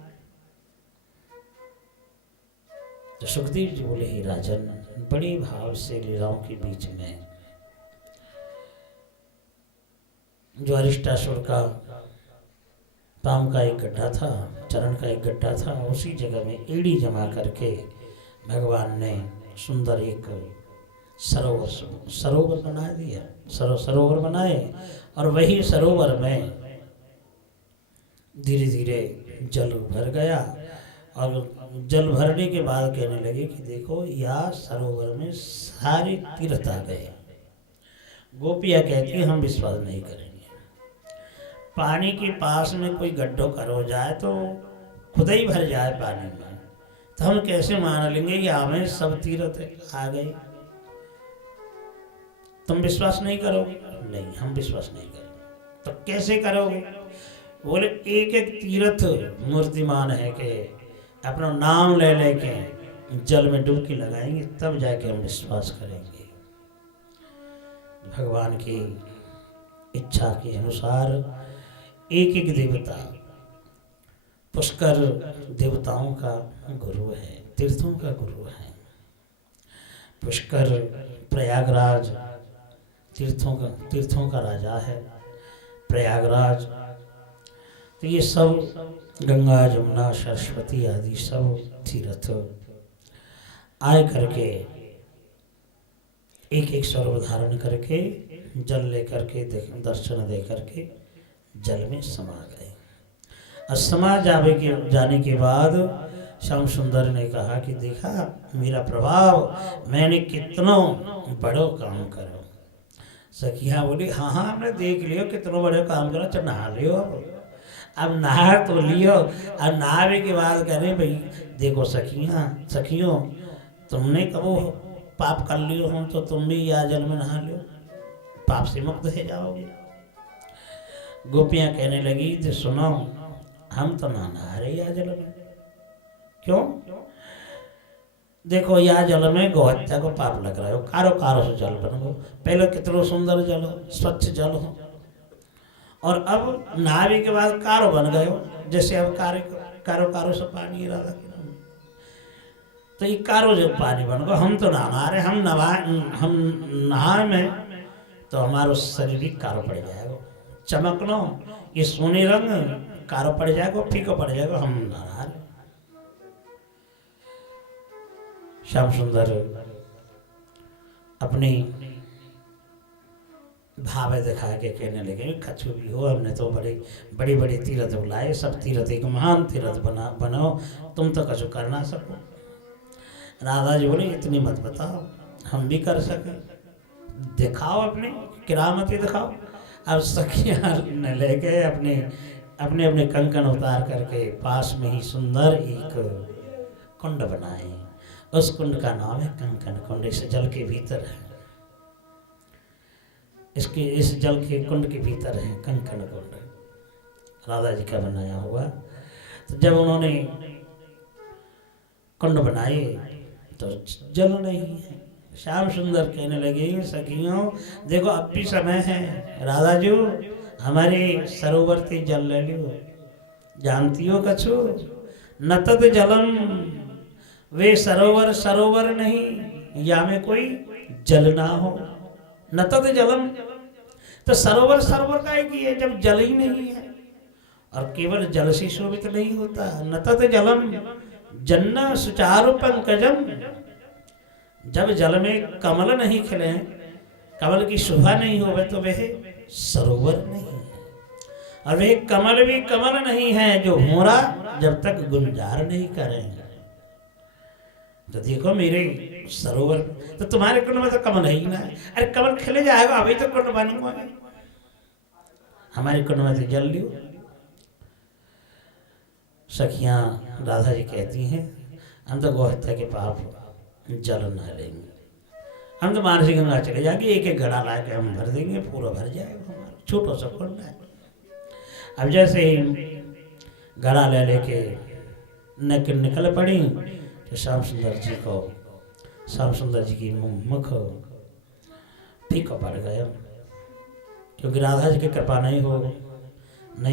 तो सुखदेव जी बोले ही राजन, बड़े भाव से लीलाओं के बीच में जो अरिष्टासुर का पाम का एक गड्ढा था, चरण का एक गड्ढा था, उसी जगह में एड़ी जमा करके भगवान ने सुंदर एक सरोवर बना दिया, सरोवर बनाए, और वही सरोवर में धीरे धीरे जल भर गया, और जल भरने के बाद कहने लगे कि देखो यह सरोवर में सारे तीर्थ आ गए। गोपियाँ कहती हैं हम विश्वास नहीं करेंगे, पानी के पास में कोई गड्ढो करो जाए तो खुद ही भर जाए पानी में, तो हम कैसे मान लेंगे कि हमें सब तीर्थ आ गए? तुम विश्वास नहीं करोगे? नहीं हम विश्वास नहीं करेंगे। तो कैसे करोगे? बोले एक एक तीर्थ मूर्तिमान है कि अपना नाम ले लेके जल में डुबकी लगाएंगे तब जाके हम विश्वास करेंगे। भगवान की इच्छा के अनुसार एक एक देवता पुष्कर देवताओं का गुरु है, तीर्थों का गुरु है। पुष्कर प्रयागराज तीर्थों का राजा है। प्रयागराज तो ये सब गंगा जमुना सरस्वती आदि सब तीर्थ आए करके एक एक स्वरूप धारण करके जल लेकर के दर्शन दे करके जल में समा गए। और समा जाने के बाद श्याम सुंदर ने कहा कि देखा मेरा प्रभाव, मैंने कितना बड़ो काम करो। सखियाँ बोली हाँ हाँ हमने देख लियो कितना बड़े काम करो, तो नहा लियो। अब नहा तो लियो, अब नहावे के बाद कह रहे भाई देखो सखियों तुमने कबो पाप कर लियो हो तो तुम भी या जल में नहा लियो, पाप से मुक्त हो जाओगे। गोपियाँ कहने लगी तो सुनो हम तो ना नहा रहे या जल में। क्यों? देखो या जल में गौहत्या को पाप लग रहा है, कारो कारो से जल बन गो। पहले कितना सुंदर जल हो, स्वच्छ जल हो, और अब नहावे के बाद कारो बन गए हो। जैसे अब कारो कारो से पानी रहा तो ये कारो जो पानी बन गो। हम तो नहा रहे, हम नहाए में तो हमारा शरीर भी कारो पड़ जाएगा, चमकनो ये सोने रंग कारो पड़ जाएगा, फीका पड़ जाएगा, हम नहा रहे। श्याम सुंदर अपनी भाव दिखा के कहने लगे कछु भी हो, हमने तो बड़े बड़े तीर्थ बुलाए, सब तीर्थ एक महान तीर्थ बनाओ, तुम तो कछु कर ना सको। राधा जी बोले इतनी मत बताओ, हम भी कर सके, दिखाओ अपनी किरामती दिखाओ। अब सखियाँ ने लेके अपने अपने कंकन उतार करके पास में ही सुंदर एक कुंड बनाए। उस कुंड का नाम है कंकन कुंड। इस जल के भीतर है, इस जल के कुंड के भीतर है कंकन कुंड, राधा जी का बनाया हुआ। तो जब उन्होंने कुंड बनाए तो जल नहीं है। श्याम सुंदर कहने लगे सखियों देखो अब भी समय है, राधा जी हमारे सरोवर से जल ले लो। जानती हो कछु न तद जलम, वे सरोवर नहीं या में कोई जल ना हो। न तद जलम तो सरोवर का एक ही है जब जल ही नहीं है, और केवल जल से शोभित नहीं होता। न तद जलम जन्ना सुचारु पंकजम, जब जल में कमल नहीं खिले, कमल की शोभा नहीं हो तो वह सरोवर नहीं है। और वह कमल भी कमल नहीं है जो होरा जब तक गुंजार नहीं करें। तो देखो मेरे सरोवर, तो तुम्हारे कुंड में तो कमल है ही ना। अरे कमल खिले जाएगा अभी तो कुंड बनूंगा, हमारे कुंड में तो जल लियो। सखियां राधा जी कहती हैं हम तो गौहत्या के पाप जल न लेंगे, हम तो मानसी गंगा चले जाएंगे, एक एक घड़ा ला के हम भर देंगे, पूरा भर जाएगा हमारा छोटा सा कुंड है। अब जैसे घड़ा ले लेके निकल पड़ी तो श्याम सुंदर जी की मुख फीका पड़ गया, क्योंकि राधा जी की कृपा नहीं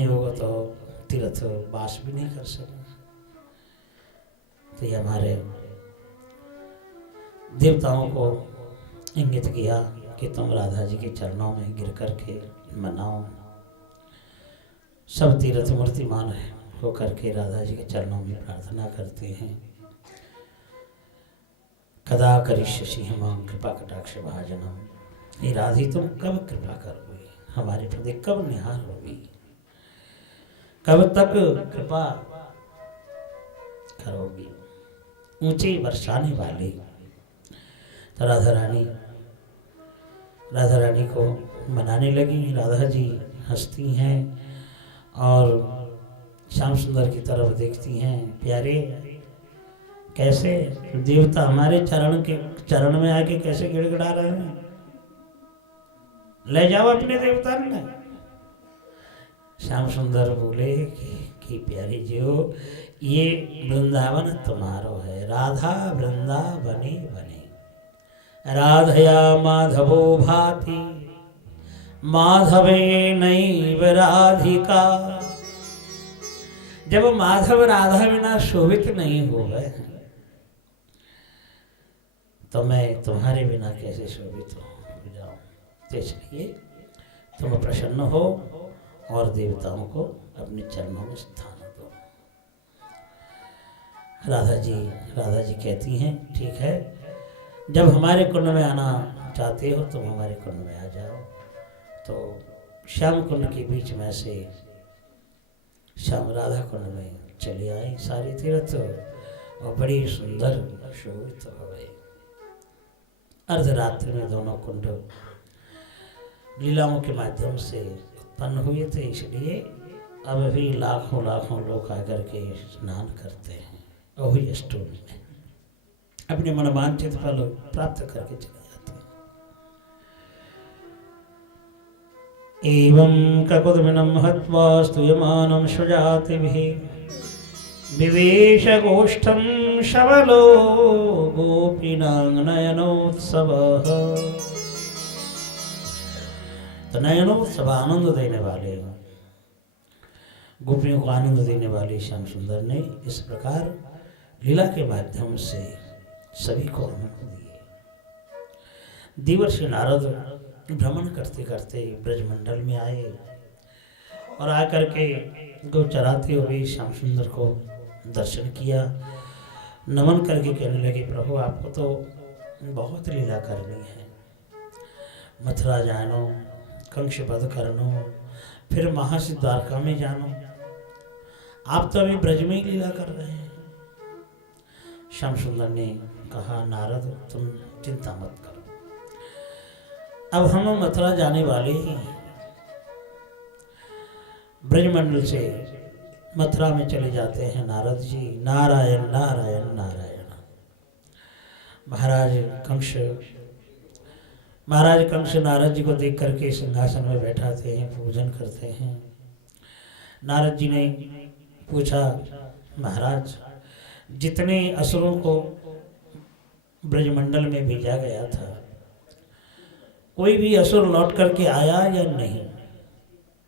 होगा तो तीर्थ वास भी नहीं कर सके। तो ये हमारे देवताओं को इंगित किया कि तुम राधा जी के चरणों में गिर करके मनाओ। सब तीर्थ मूर्तिमान होकर के राधा जी के चरणों में प्रार्थना करते हैं। कदा करिष्यसि मां कृपा कटाक्ष भाजनम, हे राधे तुम कब कृपा करोगे, हमारे प्रति कब निहार होगी, कब तक कृपा करोगी, ऊंचे बरसाने वाले। तो राधा रानी को मनाने लगी। राधा जी हंसती हैं और श्याम सुंदर की तरफ देखती हैं, प्यारे कैसे देवता हमारे चरण में आके कैसे गिड़गिड़ा रहे हैं, ले जाओ अपने देवता ने। श्याम सुंदर बोले कि प्यारी जी हो, ये वृंदावन तुम्हारो है, राधा वृंदावनी बने, राधया माधवो भाति माधवे नैव राधिका। जब माधव राधा बिना शोभित नहीं हो गए तो मैं तुम्हारे बिना कैसे शोभित हो जाऊं। तो इसलिए तुम प्रसन्न हो और देवताओं को अपने चरणों में स्थान दो। राधा जी कहती हैं ठीक है, जब हमारे कुंड में आना चाहते हो तुम हमारे कुंड में आ जाओ। तो श्याम कुंड के बीच में से श्याम राधा कुंड में चली आई सारी तीर्थ और बड़ी सुंदर शोभित हो गई। अर्धरात्रि में दोनों कुंड लीलाओं के माध्यम से उत्पन्न हुए थे, इसलिए अब भी लाखों लाखों लोग आकर के स्नान करते हैं और वही अष्टमी में अपने मनोवांछित फल प्राप्त करके चले जाते हैं। एवं ककुतमिनं हत्वा स्तूयमानं सुजातिभिः विवेश गोष्ठं शवलो गोपीनां नयनोत्सवः। तो नयनोत्सव आनंद देने वाले, गोपियों को आनंद देने वाले श्याम सुंदर ने इस प्रकार लीला के माध्यम से सभी को आनंद दिए। देवर्षि नारद भ्रमण करते करते ब्रजमंडल में आए और आकर के गौ चराते हुए श्याम सुंदर को दर्शन किया। नमन करके कहने लगे प्रभु आपको तो बहुत लीला करनी है, मथुरा जानो, कंस वध करनो, फिर महासिद्धारका में जानो, आप तो अभी ब्रज में ही लीला कर रहे हैं। श्याम सुंदर ने कहा नारद तुम चिंता मत करो, अब हम मथुरा जाने वाले ही हैं। ब्रजमंडल से मथुरा में चले जाते हैं नारद जी। नारायण नारायण नारायण। महाराज कंस नारद जी को देख करके सिंहासन में बैठाते हैं, पूजन करते हैं। नारद जी ने पूछा महाराज जितने असुरों को ब्रजमंडल में भेजा गया था कोई भी असुर लौट करके आया या नहीं?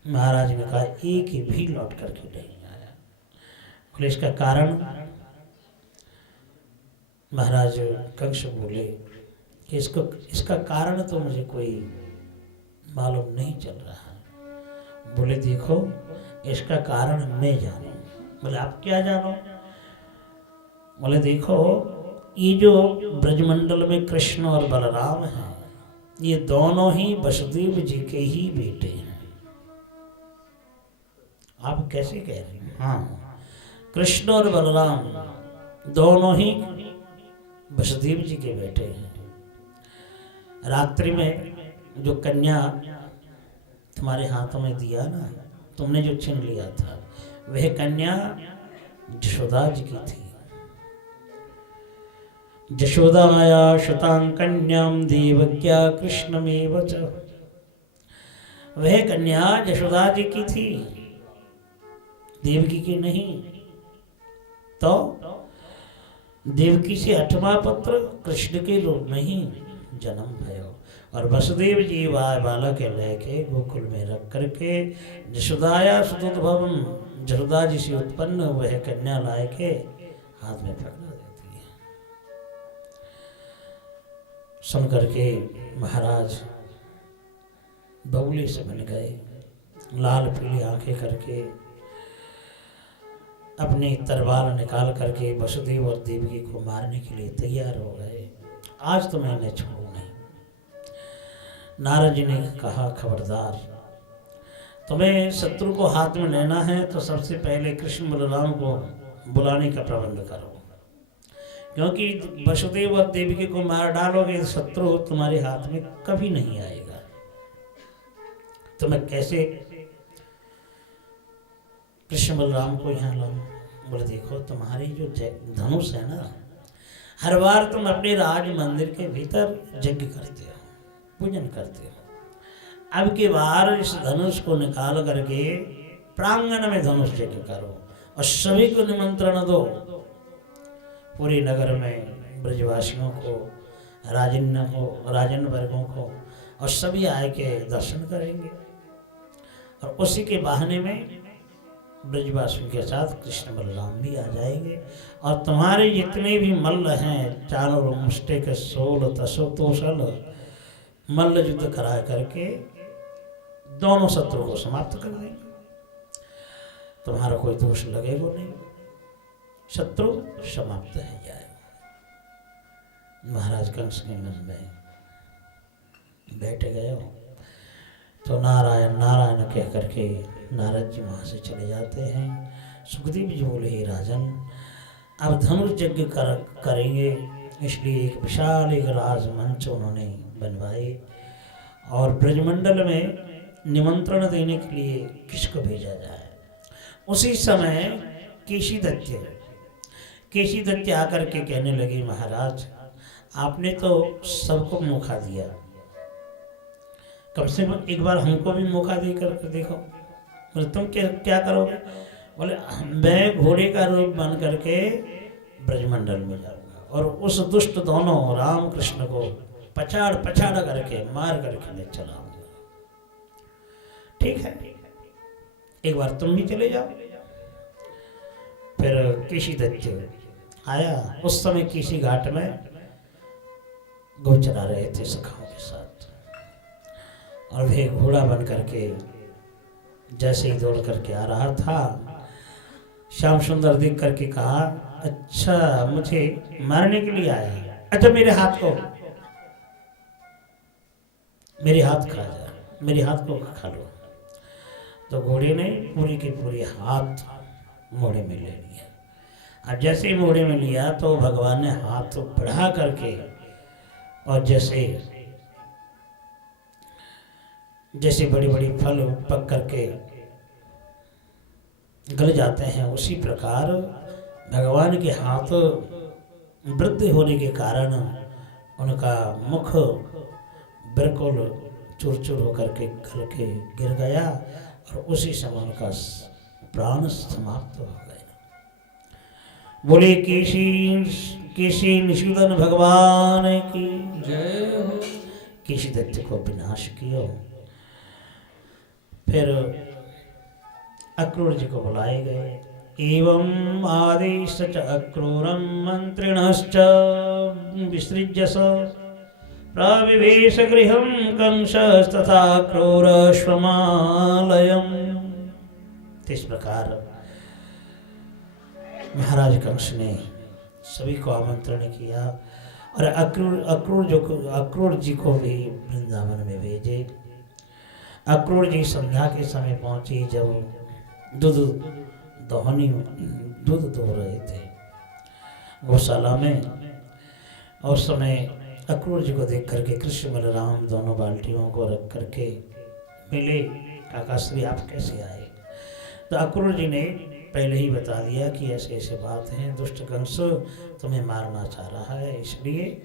महाराज ने कहा एक भी लौट करके नहीं आया। बोले इसका कारण? महाराज कंस बोले कि इसका कारण तो मुझे कोई मालूम नहीं चल रहा है। बोले देखो इसका कारण मैं जानूं। बोले आप क्या जानो? बोले देखो ये जो ब्रजमंडल में कृष्ण और बलराम हैं ये दोनों ही वसुदेव जी के ही बेटे हैं। आप कैसे कह रहे हैं? हाँ, कृष्ण और बलराम दोनों ही वसुदेव जी के बेटे हैं। रात्रि में जो कन्या तुम्हारे हाथों में दिया ना, तुमने जो छीन लिया था, वह कन्या यशोदा जी की थी। यशोदाया शतां कन्याम देवक्या कृष्णमेव च। वह कन्या यशोदा जी की थी, देवकी की नहीं। तो देवकी से 8वां पुत्र कृष्ण के रूप में ही जन्म भयो और वसुदेव जी वह बालक लेके गोकुल में रख करके यशोदाया सुतोद्भवम, यशोदा जी से उत्पन्न वह कन्या लाए के हाथ में पकड़ा देती है। सुन करके महाराज बगुले से बन गए, लाल पीली आंखें करके अपनी तलवार निकाल करके वसुदेव और देवकी को मारने के लिए तैयार हो गए। आज तो मैं इन्हें छोड़ू नहीं। नारद जी ने कहा खबरदार, तुम्हें शत्रु को हाथ में लेना है तो सबसे पहले कृष्ण बलराम को बुलाने का प्रबंध करो, क्योंकि वसुदेव और देवकी को मार डालोगे तो शत्रु तुम्हारे हाथ में कभी नहीं आएगा। तो मैं कैसे कृष्ण बलराम को यहाँ लाऊं? बोले देखो तुम्हारी जो धनुष है ना, हर बार तुम अपने राज मंदिर के भीतर यज्ञ करते हो, पूजन करते हो। अब की बार इस धनुष को निकाल करके प्रांगण में धनुष यज्ञ करो और सभी को निमंत्रण दो। पूरे नगर में ब्रजवासियों को, राजन वर्गों को और सभी आए के दर्शन करेंगे। और उसी के बहाने में ब्रजवासियों के साथ कृष्ण बलराम भी आ जाएंगे। और तुम्हारे जितने भी मल्ल हैं, चारों मुष्टे के सोल तसो तोसल, मल्ल युद्ध करा करके दोनों शत्रु को समाप्त कर देंगे। तुम्हारा कोई दोष लगेगा नहीं, शत्रु समाप्त हो जाएगा। महाराज कंस के मन में बैठ गए हो तो नारायण नारायण कह करके नारद जी वहाँ से चले जाते हैं। सुखदेव जी बोले, हे राजन, अब धनुष यज्ञ करेंगे, इसलिए एक विशाल एक राजमंच उन्होंने बनवाए और ब्रजमंडल में निमंत्रण देने के लिए किसको भेजा जाए। उसी समय केशी दत्त आकर के कहने लगे, महाराज आपने तो सबको मौका दिया, कम से कम एक बार हमको भी मौका दे कर देखो। बोले तुम क्या करोगे? बोले मैं घोड़े का रूप बन करके ब्रजमंडल में जाऊंगा और उस दुष्ट दोनों राम कृष्ण को पछाड़ करके मार करके मैं चलाऊंगा। ठीक है, एक बार तुम भी चले जाओ। फिर केशी दत्त आया। उस समय किसी घाट में गौ चरा रहे थे सखाओं के साथ, और वह घोड़ा बन करके जैसे ही दौड़ करके आ रहा था, श्याम सुंदर देख करके कहा, अच्छा मुझे मारने के लिए आया, अच्छा मेरे हाथ को खा लो। तो घोड़े ने पूरी की पूरी हाथ मोड़े में ले लिया। अब जैसे ही मोड़े में लिया तो भगवान ने हाथ बढ़ा करके, और जैसे बड़ी बड़ी फल पक करके गल जाते हैं, उसी प्रकार भगवान के हाथ वृद्धि होने के कारण उनका मुख बिल्कुल चूर चूर होकर के गल के गिर गया और उसी समय उनका प्राण समाप्त हो गया। बोले केशी निषूदन भगवान की जय हो। केशी दत्त को विनाश किया। फिर अक्रूर जी को बुलाए गए। एवं आदेश च अक्रूरम मंत्रिणश्च विसृज्य स प्रविवेश गृहं कंसस्तथा क्रूरश्वमालयम्। इस प्रकार महाराज कंस ने सभी को आमंत्रण किया और अक्रूर जी को भी वृंदावन में भेजे। अक्रूर जी संध्या के समय पहुंची, जब दूध दो रहे थे गौशाला में, और समय अक्रूर जी को देख करके कृष्ण बलराम दोनों बाल्टियों को रख करके मिले। काका श्री आप कैसे आए? तो अक्रूर जी ने पहले ही बता दिया कि ऐसे ऐसे बात हैं, दुष्ट कंस तुम्हें मारना चाह रहा है, इसलिए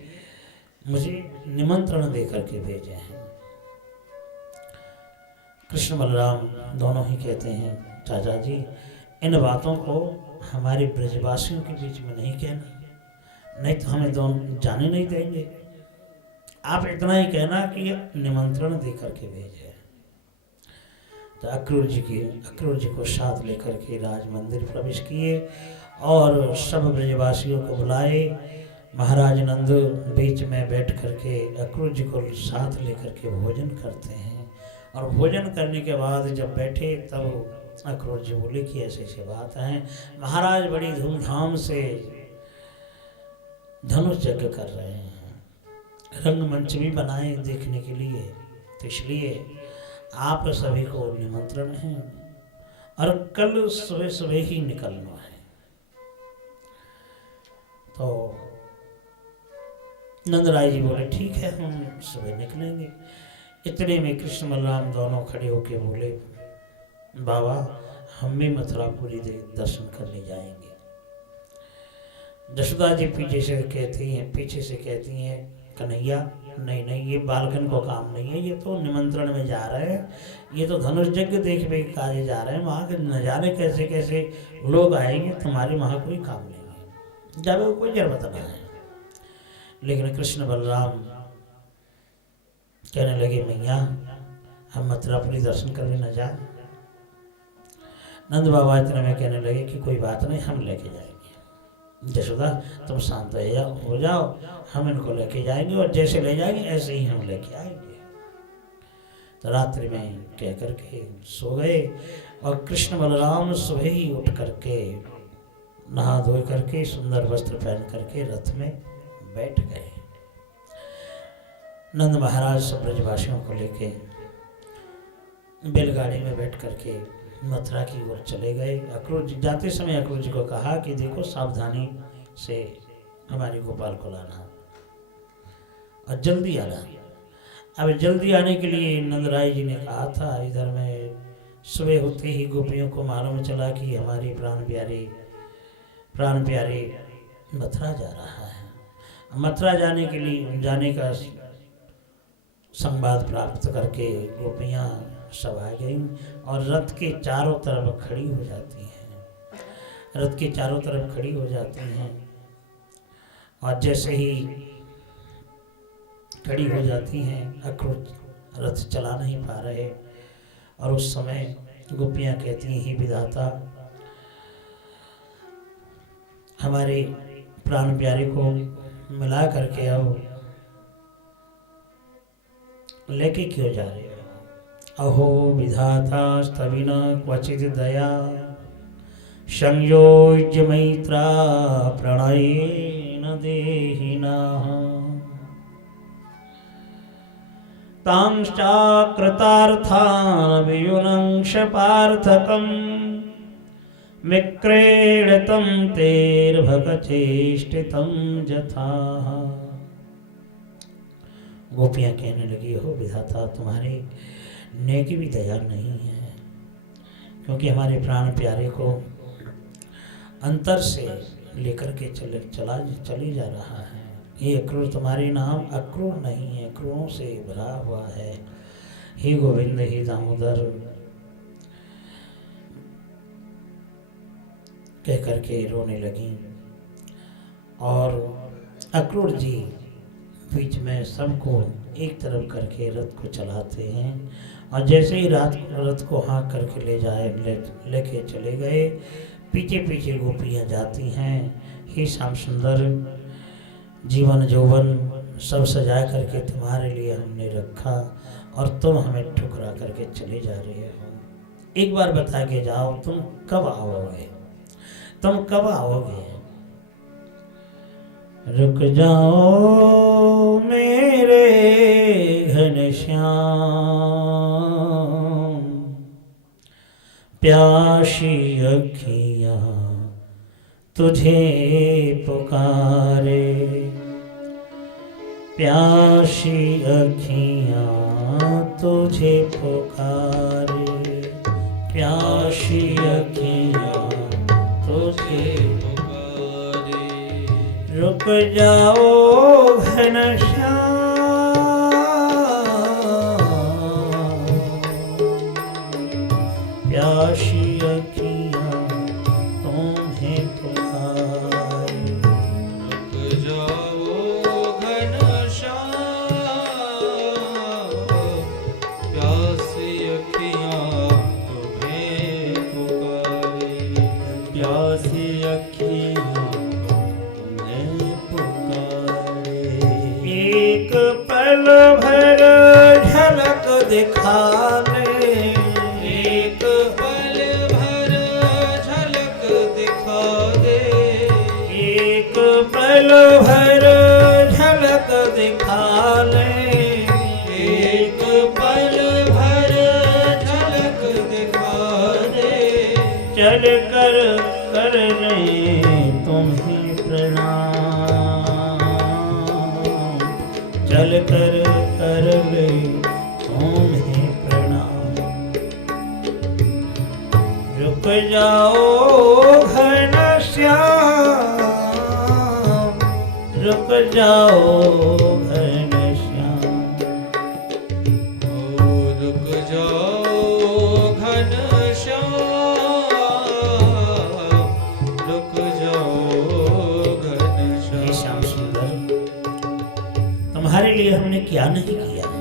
मुझे निमंत्रण दे करके भेजे हैं। कृष्ण बलराम दोनों ही कहते हैं, चाचा जी इन बातों को हमारे ब्रजवासियों के बीच में नहीं कहना, नहीं तो हमें दोनों जाने नहीं देंगे। आप इतना ही कहना कि निमंत्रण दे करके भेजे। तो अक्रूर जी को साथ लेकर के राज मंदिर प्रवेश किए और सब ब्रजवासियों को बुलाए। महाराज नंद बीच में बैठ करके अक्रूर जी को साथ लेकर के भोजन करते हैं, और भोजन करने के बाद जब बैठे तब अक्रूर जी बोले कि ऐसे ऐसे बात हैं, महाराज बड़ी धूमधाम से धनुष यज्ञ कर रहे हैं, रंगमंच भी बनाए देखने के लिए, तो इसलिए आप सभी को निमंत्रण है और कल सुबह सुबह ही निकलना है। तो नंदराय जी बोले ठीक है, हम सुबह निकलेंगे। इतने में कृष्ण बलराम दोनों खड़े होके बोले, बाबा हम भी मथुरापुरी दर्शन करने जाएंगे। जशोदा जी पीछे से कहती हैं कन्हैया नहीं, ये बालकन को काम नहीं है, ये तो निमंत्रण में जा रहे हैं, ये तो धनुष यज्ञ देखने के कार्य जा रहे हैं, वहाँ के नज़ारे कैसे कैसे लोग आएंगे, तुम्हारे वहाँ कोई काम नहीं है, जावे को कोई जरूरत नहीं है। लेकिन कृष्ण बलराम कहने लगे मैया हम मथुरापुरी दर्शन करने न जाए। नंद बाबा इतने में कहने लगे कि कोई बात नहीं, हम लेके जाएंगे। यशोदा तुम शांत हो जाओ, हम इनको लेके जाएंगे और जैसे ले जाएंगे ऐसे ही हम लेके आएंगे। तो रात्रि में कह करके सो गए और कृष्ण बलराम सुबह ही उठ करके नहा धो करके सुंदर वस्त्र पहन करके रथ में बैठ गए। नंद महाराज सब ब्रजवासियों को लेके बैलगाड़ी में बैठ करके मथुरा की ओर चले गए। अक्रूर जी जाते समय अक्रूर जी को कहा कि देखो सावधानी से हमारे गोपाल को लाना और जल्दी आना। अब जल्दी आने के लिए नंदराय जी ने कहा था, इधर में सुबह होते ही गोपियों को मालूम चला कि हमारी प्राण प्यारे मथुरा जा रहा है। मथुरा जाने का संवाद प्राप्त करके गोपियाँ सब आ गई और रथ के चारों तरफ खड़ी हो जाती हैं। रथ के चारों तरफ खड़ी हो जाती हैं और जैसे ही खड़ी हो जाती हैं अक्रूर रथ चला नहीं पा रहे और उस समय गोपियाँ कहती हैं, हे विधाता हमारे प्राण प्यारे को मिला करके अब लेके क्यों जा रहे हो? अहो विधाता स्तविन क्वचित दया संयोज्य मैत्रा प्रणयेन देहिना तांश्चाकृतार्थान् वियुनंक्ष पार्थकम् विक्रीडितं तेर्भगचेष्टितं यथा। गोपियाँ कहने लगी, हो विधाता तुम्हारी नेकी भी दया नहीं है, क्योंकि हमारे प्राण प्यारे को अंतर से लेकर के चली जा रहा है। ये अक्रूर तुम्हारे नाम अक्रूर नहीं है, अक्रूरों से भरा हुआ है। हे गोविंद हे दामोदर कह करके रोने लगी और अक्रूर जी बीच में सबको एक तरफ करके रथ को चलाते हैं और जैसे ही रथ को हाँक करके लेके चले गए, पीछे पीछे गोपियाँ जाती हैं। हे श्याम सुंदर जीवन जौवन सब सजा करके तुम्हारे लिए हमने रखा और तुम हमें ठुकरा करके चले जा रहे हो। एक बार बता के जाओ तुम कब आओगे? रुक जाओ मेरे घनश्याम प्यासी अखियाँ तुझे पुकारे, प्यासी अखियाँ तुझे पुकारे, प्यासी अखियाँ तुझे पुकारे। रुक जाओ घनश्याम प्यासी अखियाँ तुम्हें पुकारे। रुक जाओ घनश्याम प्यासी अखियाँ तुम्हें पुकारे, प्यासी अखियाँ तुम्हें पुकारे। एक पल भर झलक दिखा ले, एक पल भर झलक दिखा दे, एक पल भर झलक दिखा ले, एक पल भर झलक दिखा दे। चल कर कर ले तुम्हें प्रणाम, चल कर कर ले तुम्हें प्रणाम। रुक जाओ घनश्याम, रुक जाओ घनश्याम। रुक जाओ घनश्याम, रुक जाओ हे घनश्याम। श्याम सुंदर तुम्हारे लिए हमने क्या नहीं किया है?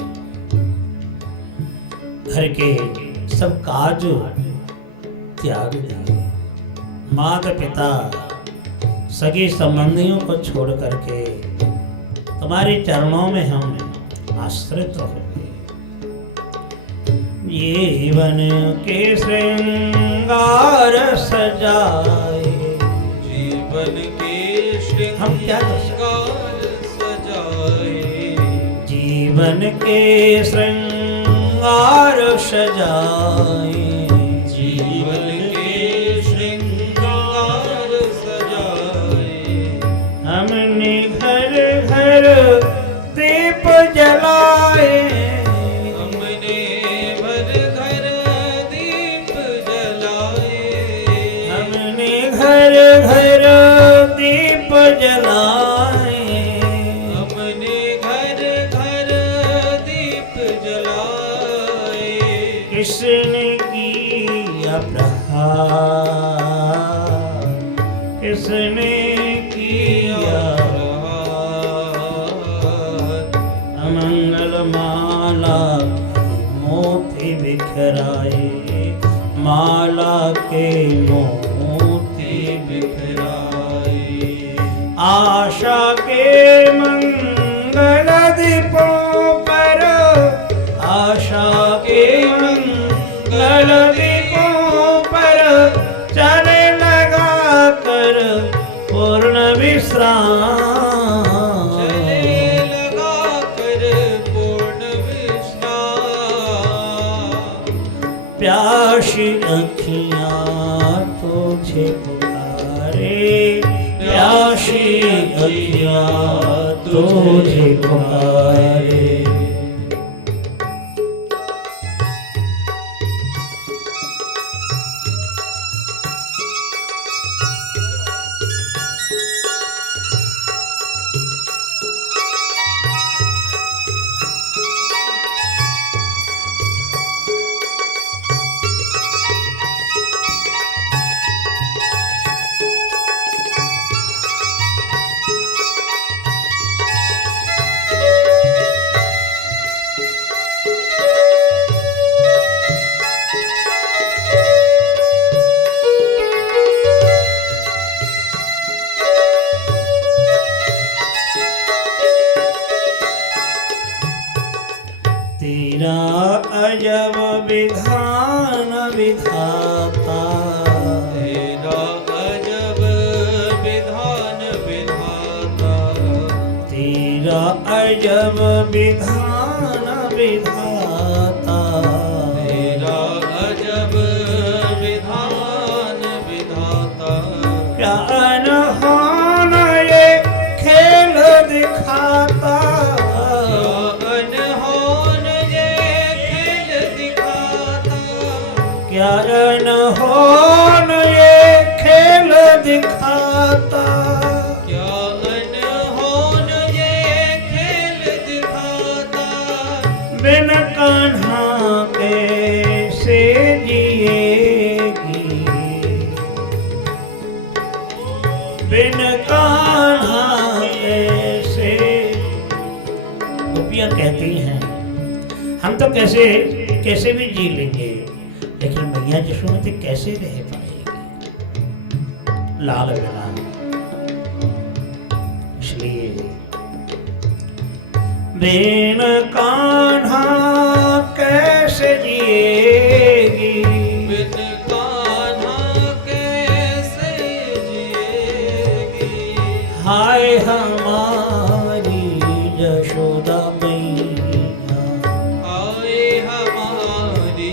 घर के सब काज त्याग दिए, माता पिता सगे संबंधियों को छोड़ करके तुम्हारे चरणों में हम आश्रित हो गए। जीवन के श्रृंगार सजाए, जीवन के हम क्या कर श्रृंगार सजाए, जीवन के श्रृंगार सजाए, जीवन के श्रृंगार सजाए। हमने घर घर दीप जलाए, हमने भर घर दीप जलाए, हमने घर घर दीप जलाए, हमने घर घर दीप जलाए। किसने किया प्रहार, किसने किया अमंगल माला मोती बिखराए, माला के मोती बिखराए। आशा के मंगल दीपों पर, आशा के मंगल दीपों पर चले लगा कर पूर्ण विश्राम, चले लगा कर पूर्ण विश्राम। प्यासी अखियाँ तुझे पुकारे, प्यासी अखियाँ तुझे पुकारे। तेरा अजब विधान विधाता, तेरा अजब विधान विधाता, तेरा अजब विधान विधाता। तेरा अजब विधान विधाता। क्या अनहोन ये खेल दिखाता, क्या अनहोन ये खेल दिखाता, क्या अनहोन ये खेल दिखाता। बिन कान्हा कैसे जिएगी, बिन कान्हा कैसे। गोपियाँ कहती हैं हम तो कैसे कैसे भी जी लेंगे, लेकिन मैया यशोमती कैसे रह पाएगी लाल बिना। इसलिए बिन कान्हा कैसे जिएगी, बिन कान्हा कैसे जिएगी। हाय हमारी यशोदा मैया, आए हमारी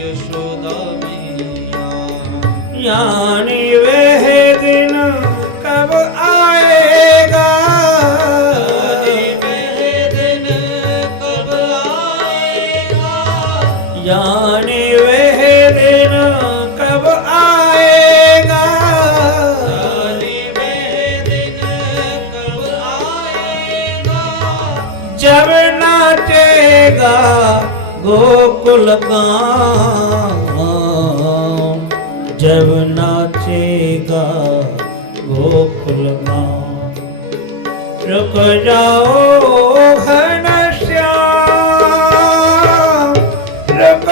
यशोदा मैया। यानी वह दिन कब आएगा, वह दिन कब आएगा। यानी वह दिन कब आएगा, वह दिन कब आएगा। जब नाचेगा गोकुल गाँव, जब नाचेगा गोकुल गाँव। रुक जाओ घनश्याम, रुक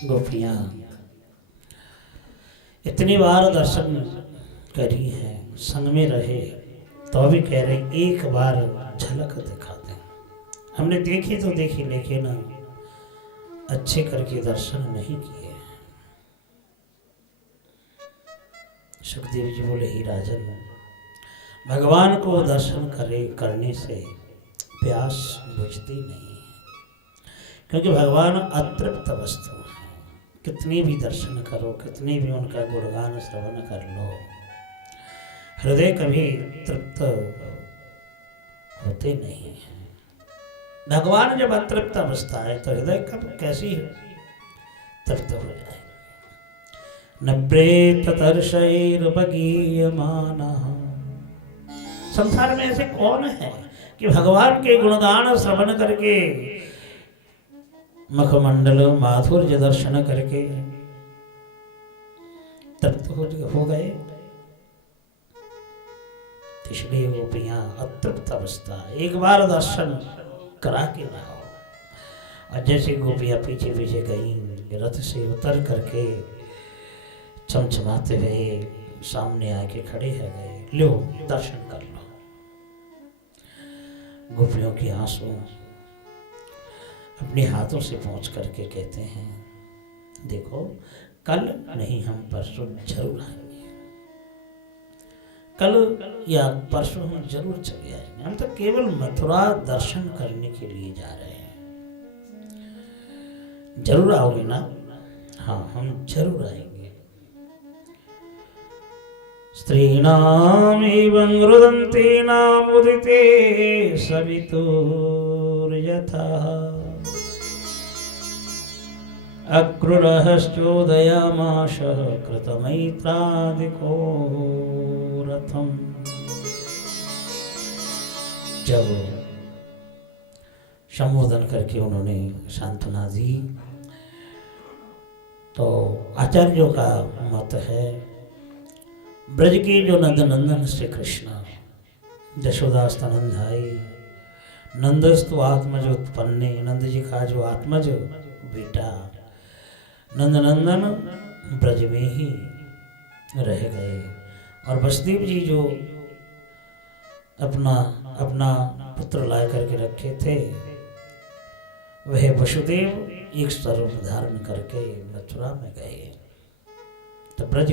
गोपियाँ इतनी बार दर्शन करी है, संग में रहे, तो भी कह रहे एक बार झलक दिखा दें। हमने देखी तो देखी, लेकिन अच्छे करके दर्शन नहीं किए। सुखदेव जी बोले, ही राजन, भगवान को दर्शन करने से प्यास बुझती नहीं, क्योंकि भगवान अतृप्त वस्तु है। कितनी भी दर्शन करो, कितनी भी उनका गुणगान श्रवण कर लो, हृदय कभी तृप्त होते नहीं है। भगवान जब अतृप्त अवस्था है तो हृदय कब कैसी तृप्त हो जाए। नब्रेतर्षैर्भगीयमानः, संसार में ऐसे कौन है कि भगवान के गुणगान श्रवण करके, मुखमंडल माधुर्य दर्शन करके तृप्त हो गए। इसलिए गोपियाँ अतृप्त अवस्था, एक बार दर्शन करा के लाओ। और जैसे गोपियाँ पीछे पीछे गई, रथ से उतर करके चमचमाते हुए सामने आके खड़े है गए, लो दर्शन कर लो। गोपियों की आंसू अपने हाथों से पहुँच करके कहते हैं, देखो कल नहीं, हम परसों जरूर आएंगे, कल या परसों हम जरूर चले आएंगे। हम तो केवल मथुरा दर्शन करने के लिए जा रहे हैं। जरूर आओगे ना? हाँ, हम जरूर आएंगे। स्त्रीणामेवं रुदन्तीनाम् उदिते सवितुर्यथः अक्रूरश्चोदयामास कृतमैत्रादिको रथम। जब संबोधन करके उन्होंने सांत्वना दी, तो आचार्यों का मत है, ब्रज की जो नंदनंदन श्री कृष्ण, यशोदास्तनंदाई, नंदस्तु आत्मज उत्पन्ने, नंद जी का जो आत्मज बेटा नंदनंदन ब्रज में ही रह गए। और वसुदेव जी जो अपना पुत्र ला करके रखे थे, वह वसुदेव एक स्वरूप धारण करके मथुरा में गए। तो ब्रज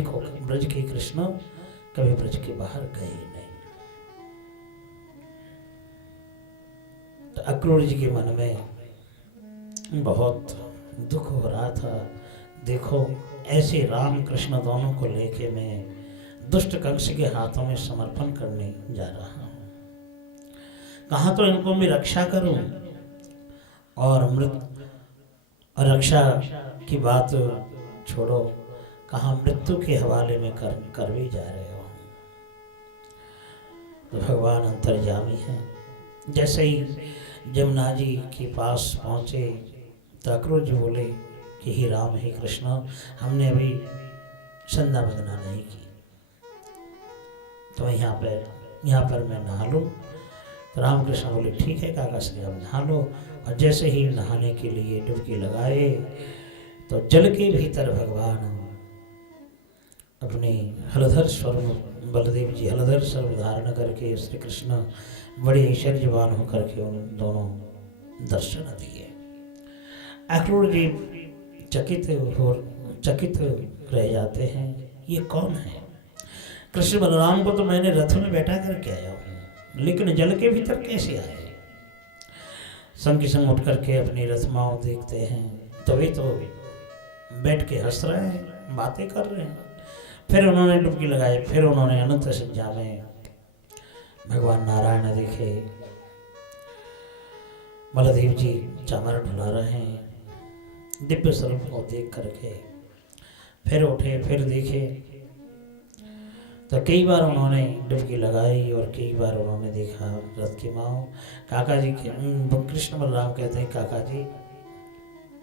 के कृष्ण कभी ब्रज के बाहर गए नहीं। तो अक्रूर जी के मन में बहुत दुख हो रहा था। देखो, ऐसे राम कृष्ण दोनों को लेके मैं दुष्ट कंस के हाथों में समर्पण करने जा रहा हूँ। कहाँ तो इनको मैं रक्षा करूं, और रक्षा की बात छोड़ो, कहाँ मृत्यु के हवाले में कर भी जा रहे हो। तो भगवान अंतर्यामी हैं। जैसे ही जमुना जी के पास पहुँचे तो अक्रूर जी बोले कि हे राम, हे कृष्ण, हमने अभी संध्या वंदना नहीं की, तो यहाँ पर मैं नहा लूँ। तो रामकृष्ण बोले ठीक है काका श्री, आप नहा लो। और जैसे ही नहाने के लिए डुबकी लगाए तो जल के भीतर भगवान अपने हलधर स्वरूप, बलदेव जी हलधर स्वरूप धारण करके श्री कृष्ण बड़े ऐश्वर्यवान होकर के उन दोनों दर्शन दिए। अक्रूर जी चकित रह जाते हैं, ये कौन है? कृष्ण बलराम को तो मैंने रथ में बैठा करके आया हूँ, लेकिन जल के भीतर कैसे आए? संग की संग उठ करके अपनी रथमाओं देखते हैं, तभी तो बैठ के हंस रहे हैं, बातें कर रहे हैं। फिर उन्होंने डुबकी लगाई, फिर उन्होंने अनंत संज्ञा में भगवान नारायण देखे। बलदेव जी चामर ढुला रहे हैं, दिव्य स्वरूप को देख करके फिर उठे, फिर देखे। तो कई बार उन्होंने डुबकी लगाई और कई बार उन्होंने देखा रथ की माँ। काका जी के कृष्ण बलराम कहते हैं, काका जी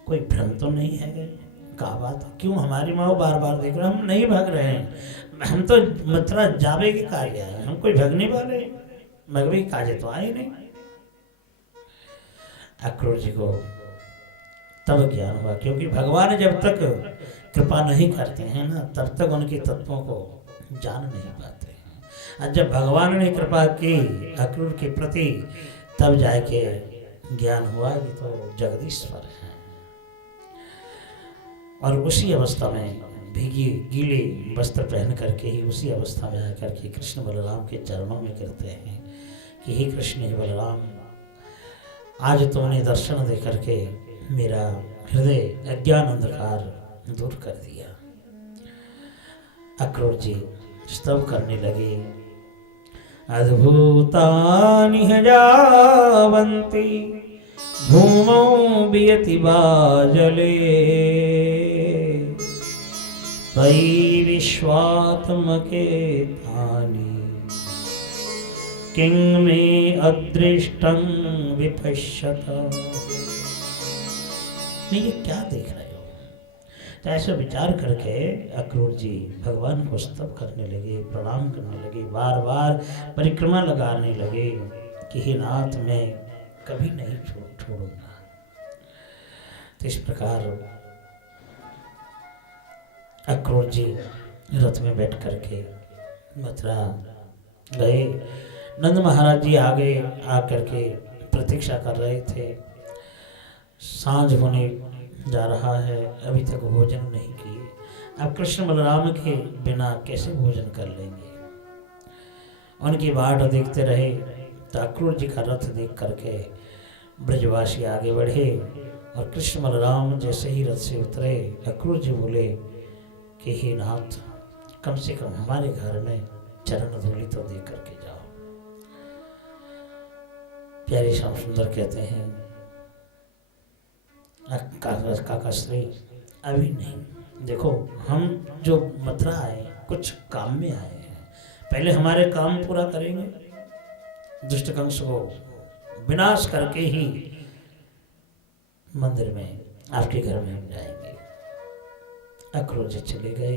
कोई भ्रम तो नहीं है? कहा बात, क्यों हमारी माँ बार बार देख रहे? हम नहीं भाग रहे हैं, हम तो मथुरा जावे के कार्य आए, हम कोई भगने वाले भगवे कार्य तो आए नहीं। अक्रूर जी को तब ज्ञान हुआ। क्योंकि भगवान जब तक कृपा नहीं करते हैं ना, तब तक उनके तत्वों को जान नहीं पाते हैं। और जब भगवान ने कृपा की अक्रूर के प्रति, तब जाके ज्ञान हुआ कि तो जगदीश्वर है। और उसी अवस्था में भीगी गीले वस्त्र पहन करके ही उसी अवस्था में आकर के कृष्ण बलराम के चरणों में गिरते हैं कि हे कृष्ण, हे बलराम, आज तुमने दर्शन दे करके मेरा हृदय अज्ञान अंधकार दूर कर दिया। अक्रूर जी स्तव करने लगे, अद्भुतानि जावन्ति भूमौ वियति बाजले, तयि विश्वात्मके तानि किं मे अदृष्टं विपश्यत। ये क्या देख रहे हो? तो ऐसा विचार करके अक्रूर जी भगवान को स्तव करने लगे, प्रणाम करने लगे, बार बार परिक्रमा लगाने लगे कि हे नाथ, मैं कभी नहीं छोड़ूंगा। तो इस प्रकार अक्रूर जी रथ में बैठ करके मथुरा गए। नंद महाराज जी आगे आकर के प्रतीक्षा कर रहे थे। सांझ होने जा रहा है, अभी तक भोजन नहीं किए। अब कृष्ण बलराम के बिना कैसे भोजन कर लेंगे? उनकी बाट देखते रहे। तो अक्रूर जी का रथ देख करके ब्रजवासी आगे बढ़े और कृष्ण बलराम जैसे ही रथ से उतरे, अक्रूर जी बोले कि हे नाथ, कम से कम हमारे घर में चरण धूलि तो दे करके जाओ। प्यारे श्याम सुंदर कहते हैं, काका श्री अभी नहीं, देखो हम जो मथुरा आए कुछ काम में आए हैं, पहले हमारे काम पूरा करेंगे, दुष्ट कंस को विनाश करके ही मंदिर में आपके घर में हम जाएंगे। अक्रूर जी चले गए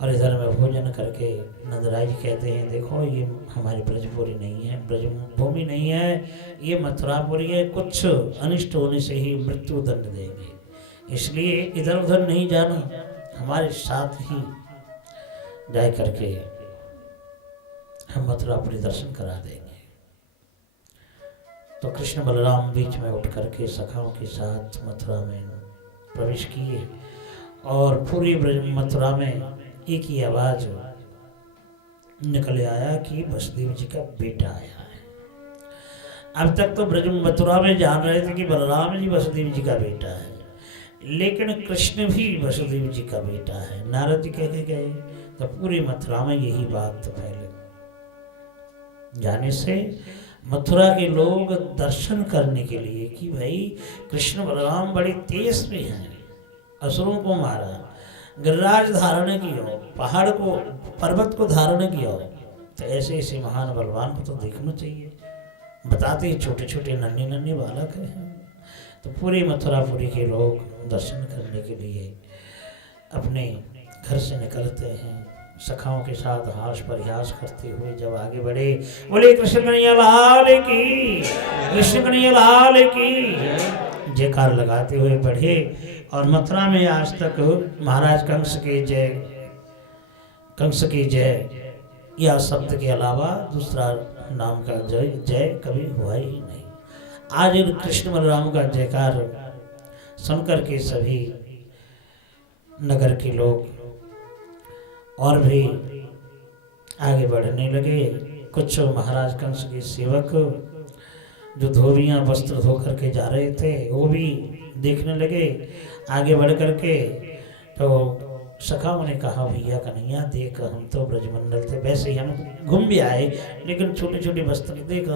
और इधर में भोजन करके नंदराय जी कहते हैं, देखो ये हमारी ब्रजपुरी नहीं है, ब्रजभूमि नहीं है, ये मथुरापुरी है, कुछ अनिष्ट होने से ही मृत्यु दंड देंगे, इसलिए इधर उधर नहीं जाना, हमारे साथ ही जाए करके हम मथुरापुरी दर्शन करा देंगे। तो कृष्ण बलराम बीच में उठ करके सखाओं के साथ मथुरा में प्रवेश किए और पूरी मथुरा में एक ही आवाज निकल आया कि वसुदेव जी का बेटा आया है। अब तक तो ब्रज मथुरा में जान रहे थे कि बलराम जी वसुदेव जी का बेटा है, लेकिन कृष्ण भी वसुदेव जी का बेटा है। नारद जी कह के गए तो पूरी मथुरा में यही बात फैले जाने से मथुरा के लोग दर्शन करने के लिए कि भाई कृष्ण बलराम बड़े तेजस्वी हैं, असुरों को मारा, गिरिराज धारण किया, पहाड़ को पर्वत को धारण किया, तो ऐसे ऐसे महान बलवान को तो देखना चाहिए। बताते ही छोटे छोटे नन्हे नन्हे बालक हैं। तो पूरी मथुरापुरी के लोग दर्शन करने के लिए अपने घर से निकलते हैं, सखाओं के साथ हास परिहास करते हुए जब आगे बढ़े, बोले कृष्ण कन्हैया लाल की, कृष्ण कन्हैया लाल की जयकार लगाते हुए बढ़े। और मथुरा में आज तक महाराज कंस की जय या शब्द के अलावा दूसरा नाम का जय जय कभी हुआ ही नहीं। आज इन कृष्ण बलराम का जयकार सुनकर के सभी नगर के लोग और भी आगे बढ़ने लगे। कुछ महाराज कंस के सेवक जो धोबियां वस्त्र धो करके जा रहे थे वो भी देखने लगे आगे बढ़ करके। तो सखाओं ने कहा, भैया कन्हैया देख, हम तो ब्रजमंडल थे, वैसे ही हम घूम भी आए, लेकिन छोटे छोटे वस्त्र देख,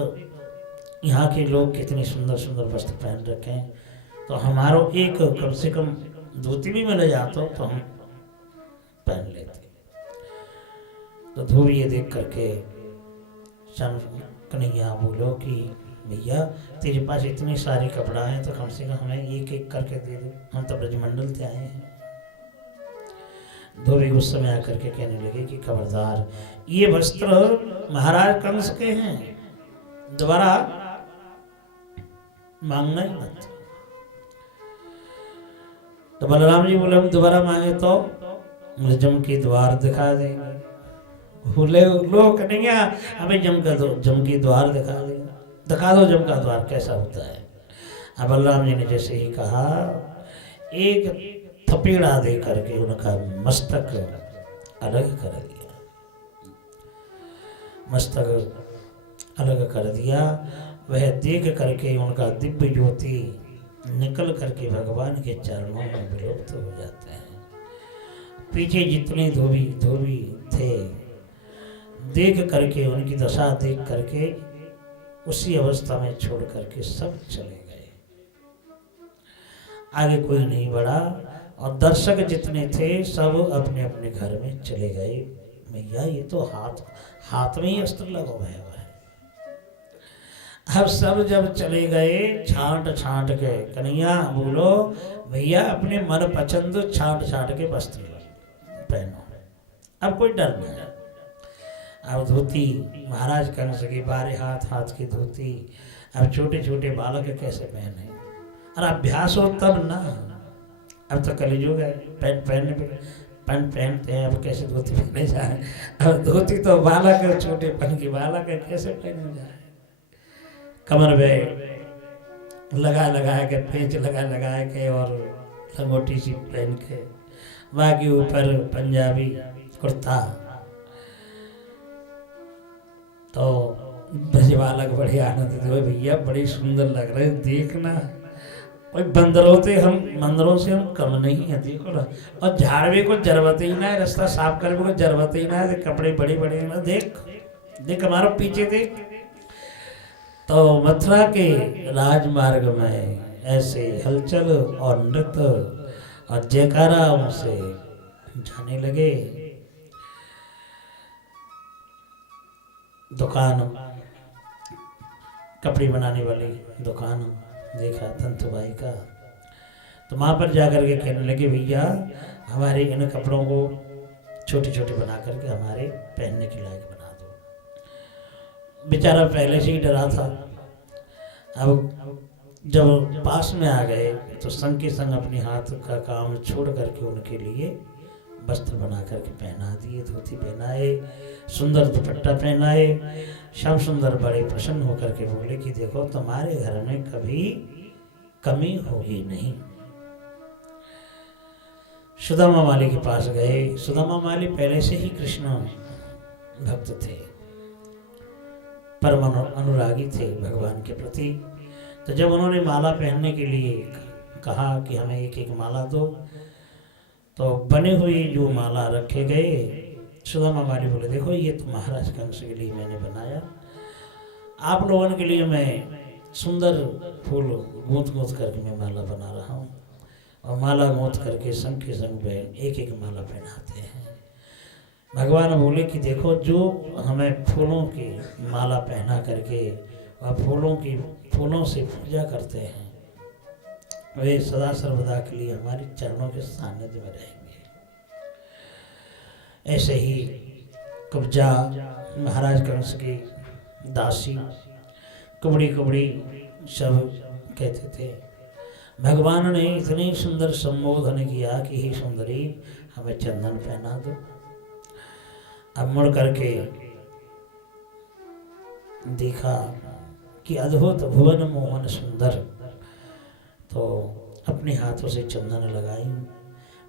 यहाँ के लोग कितनी सुंदर सुंदर वस्त्र पहन रखे हैं, तो हमारो एक कम से कम धोती भी मिल जाता तो हम पहन लेते। तो धोबी ये देख करके श्याम कन्हैया बोलो कि भैया तेरे पास इतने सारे कपड़ा हैं तो कम से कम हमें एक एक करके दे दो, हम तो ब्रजमंडल से आए हैं। धोबी उस समय आकर के कहने लगे कि खबरदार, ये वस्त्र महाराज कंस के हैं, दोबारा मांगना ही मत। तो बलराम जी बोले हम दोबारा मांगे तो मुझे जम के द्वार दिखा देंगे। बोले लोग कन्हैया हमें जम के द्वार दिखा दो जम का द्वार कैसा होता है। अब बलराम जी ने जैसे ही कहा एक थपेड़ा दे करके उनका मस्तक अलग कर दिया, मस्तक अलग कर दिया। वह देख करके उनका दिव्य ज्योति निकल करके भगवान के चरणों में विलुप्त हो जाते हैं। पीछे जितने धोबी थे देख करके उनकी दशा देख करके उसी अवस्था में छोड़ करके सब चले गए, आगे कोई नहीं बढ़ा। और दर्शक जितने थे सब अपने अपने घर में चले गए। भैया ये तो हाथ में ही अस्त्र लगा हुआ है। अब सब जब चले गए छांट के, कन्हैया बोलो भैया अपने मन पसंद छांट के वस्त्र पहनो, अब कोई डर नहीं है। अब धोती महाराज कंस की 12 हाथ की धोती अब छोटे छोटे बालक कैसे पहने, और अभ्यास हो तब ना। अब तो कलयुग है, पैंट पहनते हैं, अब कैसे धोती पहने जाए। अब धोती तो बालक छोटे पन की बालक कैसे पहने जाए। कमर में लगा के पेंच लगा के और लंगोटी सी पहन के, बाकी ऊपर पंजाबी कुर्ता। तो ब्रजबालक बड़े आनंदित हुए, भैया बड़ी सुंदर लग रहे, देखना कोई बंदरों से हम कम नहीं है, देखो ना। और झाड़वे को जरूरत ही ना है, रास्ता साफ करने को जरूरत ही ना है, कपड़े बड़े बड़े ना, देख हमारा पीछे देख। तो मथुरा के राजमार्ग में ऐसे हलचल और नृत्य और जयकारा से जाने लगे। दुकान, कपड़े बनाने वाली दुकान देखा तंतुबाई का, तो वहाँ पर जाकर के कहने लगे भैया हमारे इन कपड़ों को छोटे छोटे बना करके हमारे पहनने के लायक बना दो। बेचारा पहले से ही डरा था। अब जब पास में आ गए तो संग के संग अपने हाथ का काम छोड़ करके उनके लिए वस्त्र बना करके पहना दिए, धोती पहनाए, सुंदर दुपट्टा पहनाए। श्याम सुंदर बड़े प्रसन्न होकर के बोले कि देखो तुम्हारे घर में कभी कमी होगी नहीं। सुदामा माली के पास गए। सुदामा माली पहले से ही कृष्ण भक्त थे, परम अनुरागी थे भगवान के प्रति। तो जब उन्होंने माला पहनने के लिए कहा कि हमें एक एक माला दो, तो बने हुए जो माला रखे गए, सुदामा माली बोले देखो ये तो महाराज कंस के लिए मैंने बनाया, आप लोगों के लिए मैं सुंदर फूल गूंथ करके मैं माला बना रहा हूँ। और माला गूंथ करके संग के संग में एक एक माला पहनाते हैं। भगवान बोले कि देखो जो हमें फूलों की माला पहना करके और फूलों से पूजा करते हैं वे सदा सर्वदा के लिए हमारे चरणों के सानिध्य में रहेंगे। ऐसे ही कुब्जा महाराज कंस की दासी कुबड़ी सब कहते थे। भगवान ने इतनी सुंदर संबोधन किया कि हे सुंदरी हमें चंदन पहना दो। अब मुड़ करके देखा कि अद्भुत भुवन मोहन सुंदर, तो अपने हाथों से चंदन लगाई।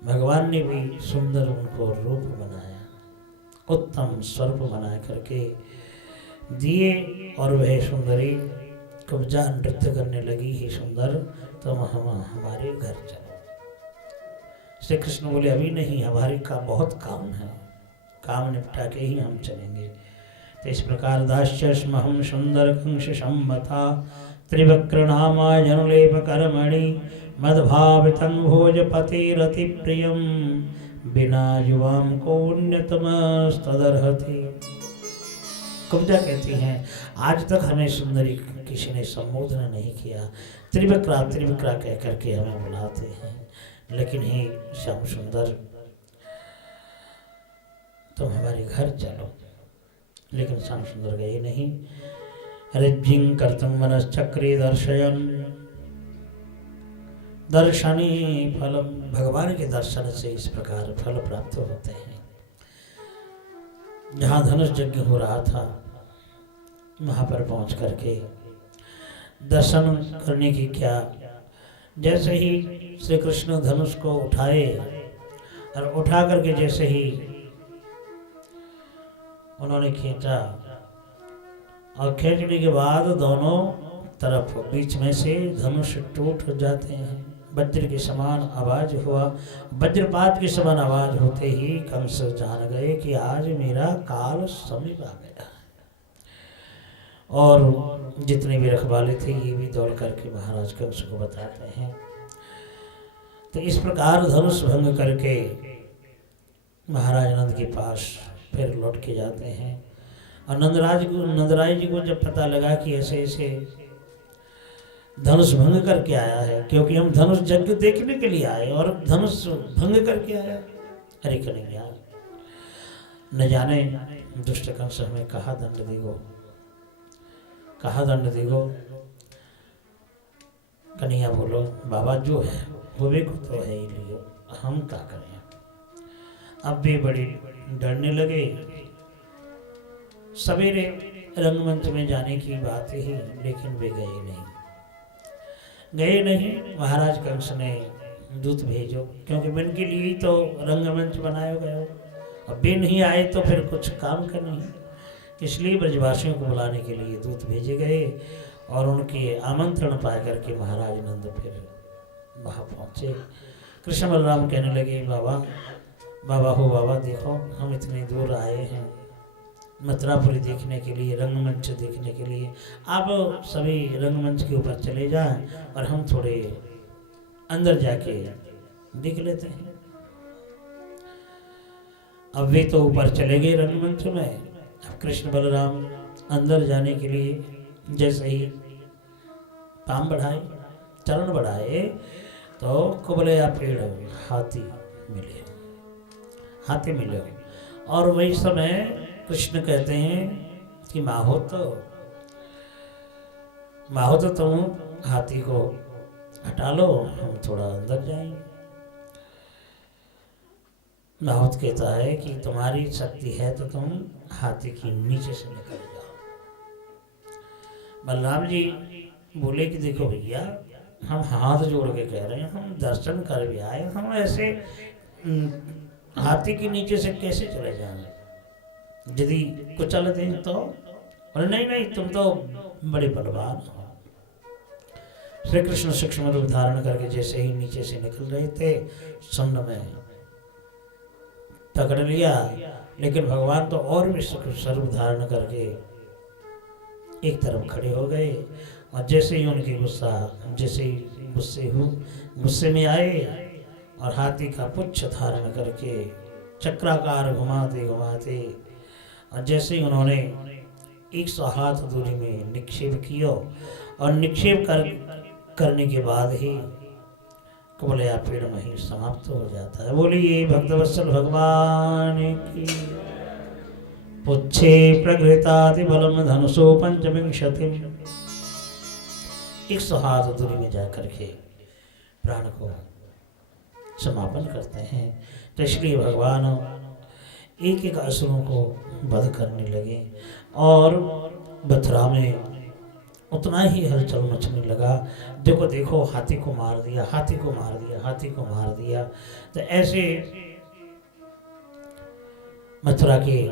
भगवान ने भी सुंदर उनको रूप बनाया, उत्तम स्वरूप बना करके दिए। और वह सुंदरी कुब्जा नृत्य करने लगी, ही सुंदर तुम हमारे घर चलो। श्री कृष्ण बोले अभी नहीं, हमारे का बहुत काम है, काम निपटा के ही हम चलेंगे। तो इस प्रकार दास्यस्महं सुंदर कंस सम्मता त्रिवक्र नामा जनुलेप कर्मणि मद्भावितं भोजपतिरति प्रियं बिना युवाम को उन्नतमस्तदर्हति। कुब्जा कहती हैं आज तक हमें सुंदरी किसी ने संबोधन नहीं किया, त्रिविक्रा कह करके हमें बुलाते हैं, लेकिन हे श्याम सुंदर तुम हमारे घर चलो। लेकिन श्याम सुंदर गए नहीं। हरिजिं कर्तुं मनश्चक्रे दर्शयन् दर्शनी फलम, भगवान के दर्शन से इस प्रकार फल प्राप्त होते हैं। जहाँ धनुष यज्ञ हो रहा था वहाँ पर पहुँच करके दर्शन करने की क्या, जैसे ही श्री कृष्ण धनुष को उठाए और उठा करके जैसे ही उन्होंने खींचा और खींचने के बाद दोनों तरफ बीच में से धनुष टूट जाते हैं। वज्र के समान आवाज हुआ। वज्रपात के समान आवाज होते ही कंस जान गए कि आज मेरा काल समीप आ गया। और जितने भी रखवाले थे ये भी दौड़ करके महाराज कंस को बताते हैं। तो इस प्रकार धनुष भंग करके महाराज नंद के पास फिर लौट के जाते हैं। और नंदराय जी को जब पता लगा कि ऐसे ऐसे धनुष भंग करके आया है, क्योंकि हम धनुष यज्ञ देखने के लिए आए और धनुष भंग करके आया, अरे कन्हैया न जाने दुष्ट कंस हमें कहाँ दंड देगो, कहाँ दंड देगो। कन्हैया बोलो बाबा जो है वो भी को तो है ही लियो, हम क्या करें। अब भी बड़ी डरने लगे। सवेरे रंगमंच में जाने की बात ही, लेकिन वे गए नहीं। महाराज कंस ने दूत भेजो, क्योंकि मैं इनके लिए ही तो रंगमंच बनाया गया हो। अब वे नहीं आए तो फिर कुछ काम का नहीं, इसलिए ब्रजवासियों को बुलाने के लिए दूत भेजे गए। और उनके आमंत्रण पा करके महाराज नंद फिर वहाँ पहुँचे। कृष्ण बलराम कहने लगे बाबा हो बाबा, देखो हम इतने दूर आए हैं मथुरापुरी देखने के लिए, रंगमंच देखने के लिए। आप सभी रंगमंच के ऊपर चले जाएं और हम थोड़े अंदर जाके देख लेते हैं। अब वे तो ऊपर चले गए रंगमंच में। अब कृष्ण बलराम अंदर जाने के लिए जैसे ही पांव बढ़ाए, चरण बढ़ाए, तो कुबलया पेड़ हाथी मिले। और वही समय कृष्ण कहते हैं कि माहो तो तुम हाथी को हटा लो, हम थोड़ा अंदर जाएंगे। माहुत कहता है कि तुम्हारी शक्ति है तो तुम हाथी के नीचे से निकल जाओ। बलराम जी बोले कि देखो भैया, हम हाथ जोड़ के कह रहे हैं, हम दर्शन कर भी आए, हम ऐसे हाथी के नीचे से कैसे चले जाएंगे, यदि कुचल दें तो। और नहीं तुम तो बड़े बलवान हो। श्री कृष्ण सूक्ष्म रूप धारण करके जैसे ही नीचे से निकल रहे थे, सुंड में पकड़ लिया, लेकिन भगवान तो और भी स्वरूप धारण करके एक तरफ खड़े हो गए। और जैसे ही उनकी गुस्से में आए और हाथी का पुच्छ धारण करके चक्राकार घुमाते और जैसे ही उन्होंने 100 हाथ दूरी में निक्षेप किया और निक्षेप करने के बाद ही कुबलया पेड़ वहीं समाप्त हो जाता है। बोलिए भक्तवत्सल भगवान की। पुच्छे प्रगृताति बलम धनुषो पंचविंशति। 100 हाथ दूरी में जाकर के प्राण को समापन करते हैं। तो इसलिए भगवान एक एक असुरों को वध करने लगे और मथुरा में उतना ही हलचल मचने लगा। देखो हाथी को मार दिया। तो ऐसे मथुरा के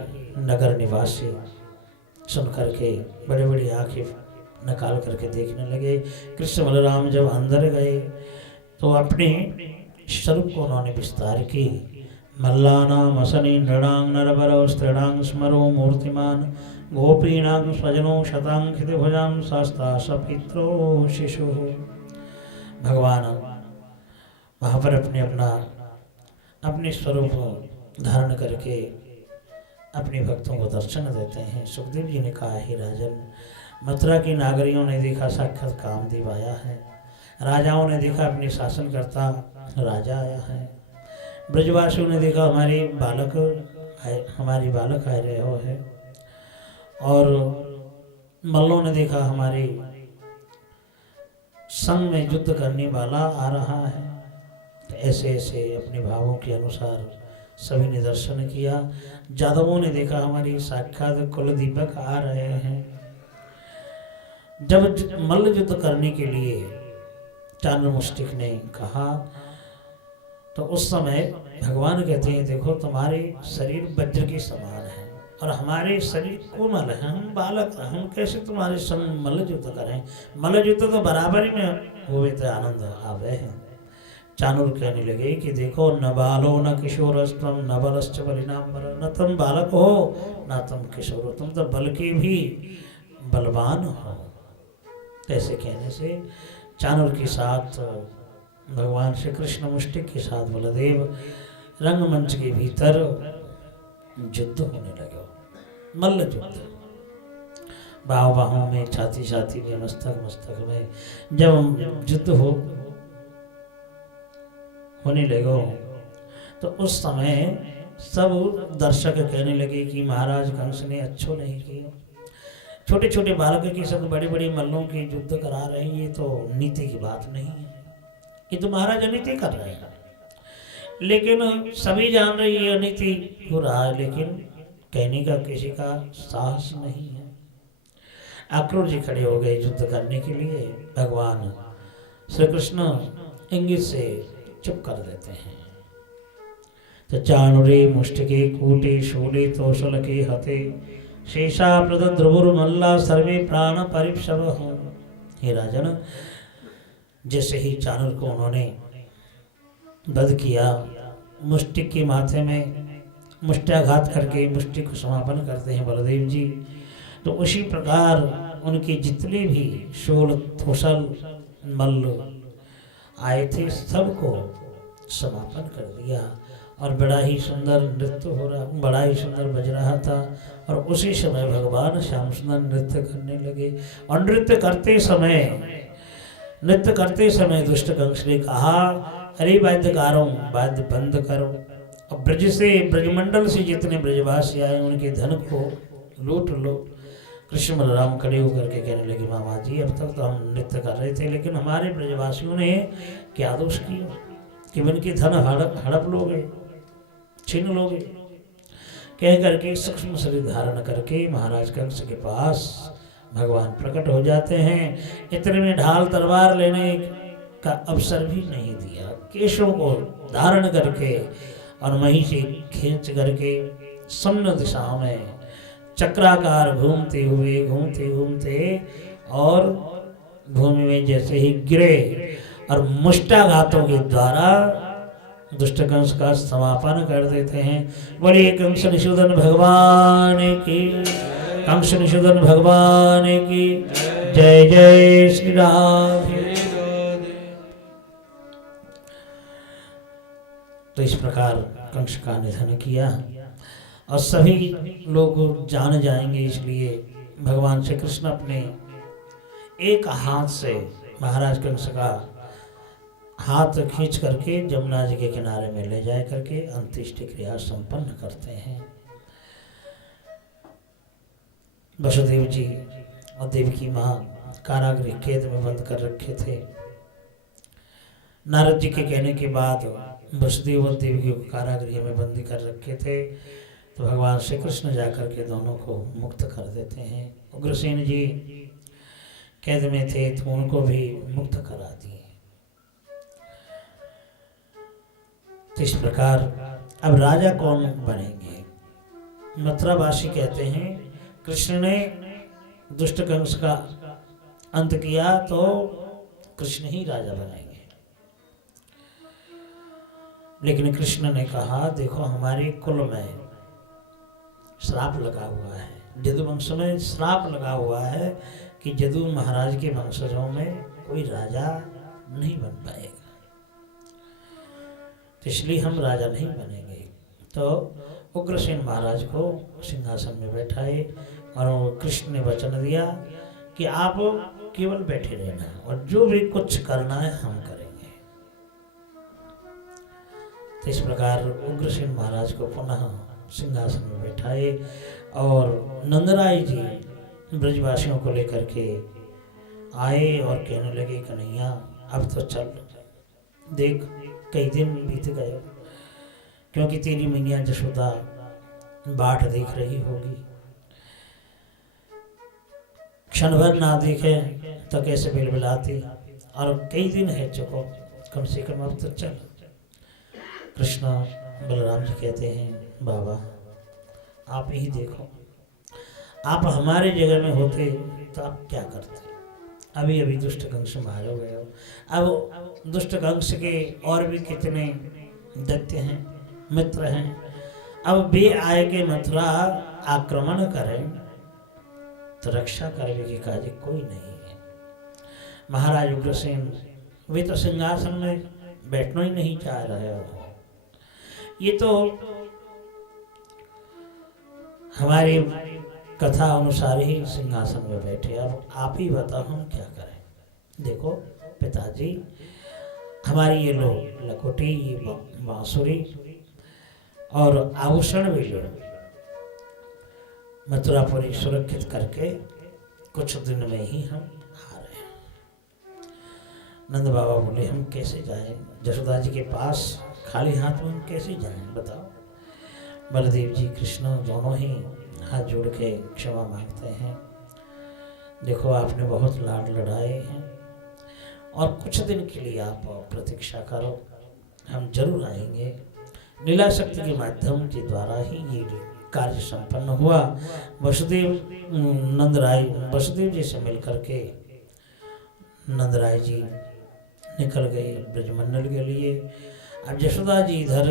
नगर निवासी सुन करके बड़ी बड़ी आंखें निकाल करके देखने लगे। कृष्ण बलराम जब अंदर गए तो अपने स्वरूप को उन्होंने विस्तार की। मल्लानाम असनी नृणांग नरवरौ स्त्रीणांग स्मरो मूर्तिमान गोपीनांग स्वजनो शतांकित भुजां शास्ता सपित्रो शिशु। भगवान वहाँ पर अपने स्वरूप धारण करके अपने भक्तों को दर्शन देते हैं। सुखदेव जी ने कहा, हे राजन, मथुरा की नागरियों ने देखा साक्षात कामदेव आया है, राजाओं ने देखा अपने शासनकर्ता राजा आया है, ब्रजवासियों ने देखा हमारी बालक आ रहे हो है, और मल्लों ने देखा हमारे संग में युद्ध करने वाला आ रहा है। तो ऐसे ऐसे अपने भावों के अनुसार सभी ने दर्शन किया। जादवों ने देखा हमारी साक्षात कुल दीपक आ रहे हैं। जब मल्ल युद्ध करने के लिए चांद्रमुष्टिक ने कहा तो उस समय भगवान कहते हैं देखो तुम्हारे शरीर वज्र के समान है और हमारे शरीर कोमल है, हम बालक हैं, हम कैसे तुम्हारे संग मल्ल युद्ध करें। मल्ल युद्ध तो बराबरी में हुए थे, आनंद आवे हैं। चाणूर कहने लगे कि देखो न बालो न किशोरस्तम न बलश्च बलिनांबर, न तुम बालक हो न तुम किशोर हो, तुम तो बल के भी बलवान हो। ऐसे कहने से चाणूर के साथ भगवान श्री कृष्ण मुष्टिक के साथ बलदेव रंगमंच के भीतर युद्ध होने लगे, मल्ल युद्ध। बाहों बाहों में, छाती छाती में, मस्तक मस्तक में जब युद्ध होने लगे तो उस समय सब दर्शक कहने लगे कि महाराज कंस ने अच्छो नहीं किया, छोटे छोटे बालक के संग बड़े बड़े मल्लों के युद्ध करा रहे हैं, ये तो नीति की बात नहीं है, ये तो महाराज अनीति कर रहे हैं। लेकिन सभी जान रहे ये अनीति हो रहा है, लेकिन कहने का किसी का साहस नहीं है। अक्रूर जी खड़े हो गए युद्ध करने के लिए। भगवान श्री कृष्ण इंगित से चुप कर देते हैं। तो चाणुरे मुष्टिके कूटे शूले तोषल के हते शेषा प्रद ध्रुवुर मल्ला सर्वे प्राण परिप्सव। हे राजन, जैसे ही चाणूर को उन्होंने वध किया, मुष्टिक के माथे में मुष्टाघात करके मुष्टिक को समापन करते हैं बलदेव जी, तो उसी प्रकार उनके जितने भी शूल थोसल मल्ल आए थे सबको समापन कर दिया। और बड़ा ही सुंदर नृत्य हो रहा, बड़ा ही सुंदर बज रहा था। और उसी समय भगवान श्याम सुंदर नृत्य करने लगे। और नृत्य करते समय दुष्ट कंस ने कहा, अरे वाद्यकारों, वाद्य बंद करो। और ब्रज से, ब्रजमंडल से जितने ब्रजवासी आए उनके धन को लूट लो। कृष्ण बलराम खड़े होकर के कहने लगे, मामा जी अब तक तो हम नृत्य कर रहे थे, लेकिन हमारे ब्रजवासियों ने क्या दोष किया कि उनके धन हड़प लोगे, छीन लोगे। कह करके सूक्ष्म शरीर धारण करके महाराज कंस के पास भगवान प्रकट हो जाते हैं। इतने में ढाल तलवार लेने का अवसर भी नहीं दिया, केशों को धारण करके और वहीं से खींच करके सम्न दिशा में चक्राकार घूमते घूमते और भूमि में जैसे ही गिरे और मुष्टाघातों के द्वारा दुष्ट कंस का समापन कर देते हैं। बोलिए कंस निषूदन भगवान की, कंस निषूदन भगवान की जय। जय श्री राम। तो इस प्रकार कंस का निधन किया और सभी लोग जान जाएंगे, इसलिए भगवान श्री कृष्ण अपने एक हाथ से महाराज कंस का हाथ खींच करके जमुना जी के किनारे में ले जाए करके अंत्येष्टि क्रिया संपन्न करते हैं। वसुदेव जी और देवकी माँ कारागृह कैद में बंद कर रखे थे। नारद जी के कहने के बाद वसुदेव और देवकी को कारागृह में बंदी कर रखे थे, तो भगवान श्री कृष्ण जाकर के दोनों को मुक्त कर देते हैं। उग्रसेन जी कैद में थे तो उनको भी मुक्त करा दिए। तो इस प्रकार अब राजा कौन बनेंगे? मथुरावासी कहते हैं कृष्ण ने दुष्ट कंस का अंत किया तो कृष्ण ही राजा बनेंगे। लेकिन कृष्ण ने कहा देखो हमारे कुल में श्राप लगा हुआ है, जदु वंश में श्राप लगा हुआ है कि जदु महाराज के वंशजों में कोई राजा नहीं बन पाएगा, तो इसलिए हम राजा नहीं बनेंगे। तो उग्रसेन महाराज को सिंहासन में बैठाए और कृष्ण ने वचन दिया कि आप केवल बैठे रहना और जो भी कुछ करना है हम करेंगे। तो इस प्रकार उग्रसेन महाराज को पुनः सिंहासन में बैठाए और नंदराय जी ब्रजवासियों को लेकर के आए और कहने लगे कन्हैया अब तो चल, देख कई दिन बीत गए, क्योंकि तेरी मैया यशोदा बाट देख रही होगी, क्षण भर ना देखे तो कैसे बिलबिलाती, और कई दिन है चुको, कम से कम अब तो चल। कृष्ण बलराम जी कहते हैं बाबा आप ही देखो, आप हमारे जगह में होते तो आप क्या करते। अभी अभी दुष्ट कंस मारे हुए हो, अब दुष्ट कंस के और भी कितने दैत्य हैं, मित्र हैं, अब वे आए के मथुरा आक्रमण करें तो रक्षा करने के कार्य कोई नहीं है। महाराज उग्रसेन वे तो सिंहासन में बैठना ही नहीं चाह रहे हो, ये तो हमारी कथा अनुसार ही सिंहासन में बैठे, अब आप ही बताओ हम क्या करें। देखो पिताजी, हमारी ये लो लकोटी, ये बांसुरी और आभूषण भी लो, मथुरापुरी सुरक्षित करके कुछ दिन में ही हम आ रहे हैं। नंद बाबा बोले हम कैसे जाएं, यशोदा जी के पास खाली हाथ में हम कैसे जाएं बताओ। बलदेव जी कृष्ण दोनों ही हाथ जोड़ के क्षमा मांगते हैं। देखो आपने बहुत लाड लड़ाए हैं और कुछ दिन के लिए आप प्रतीक्षा करो, हम जरूर आएंगे। लीला शक्ति के माध्यम के द्वारा ही ये कार्य संपन्न हुआ। वसुदेव नंदराय वसुदेव जी से मिलकर के नंदराय जी निकल गए ब्रजमंडल के लिए। अब यशोदा जी इधर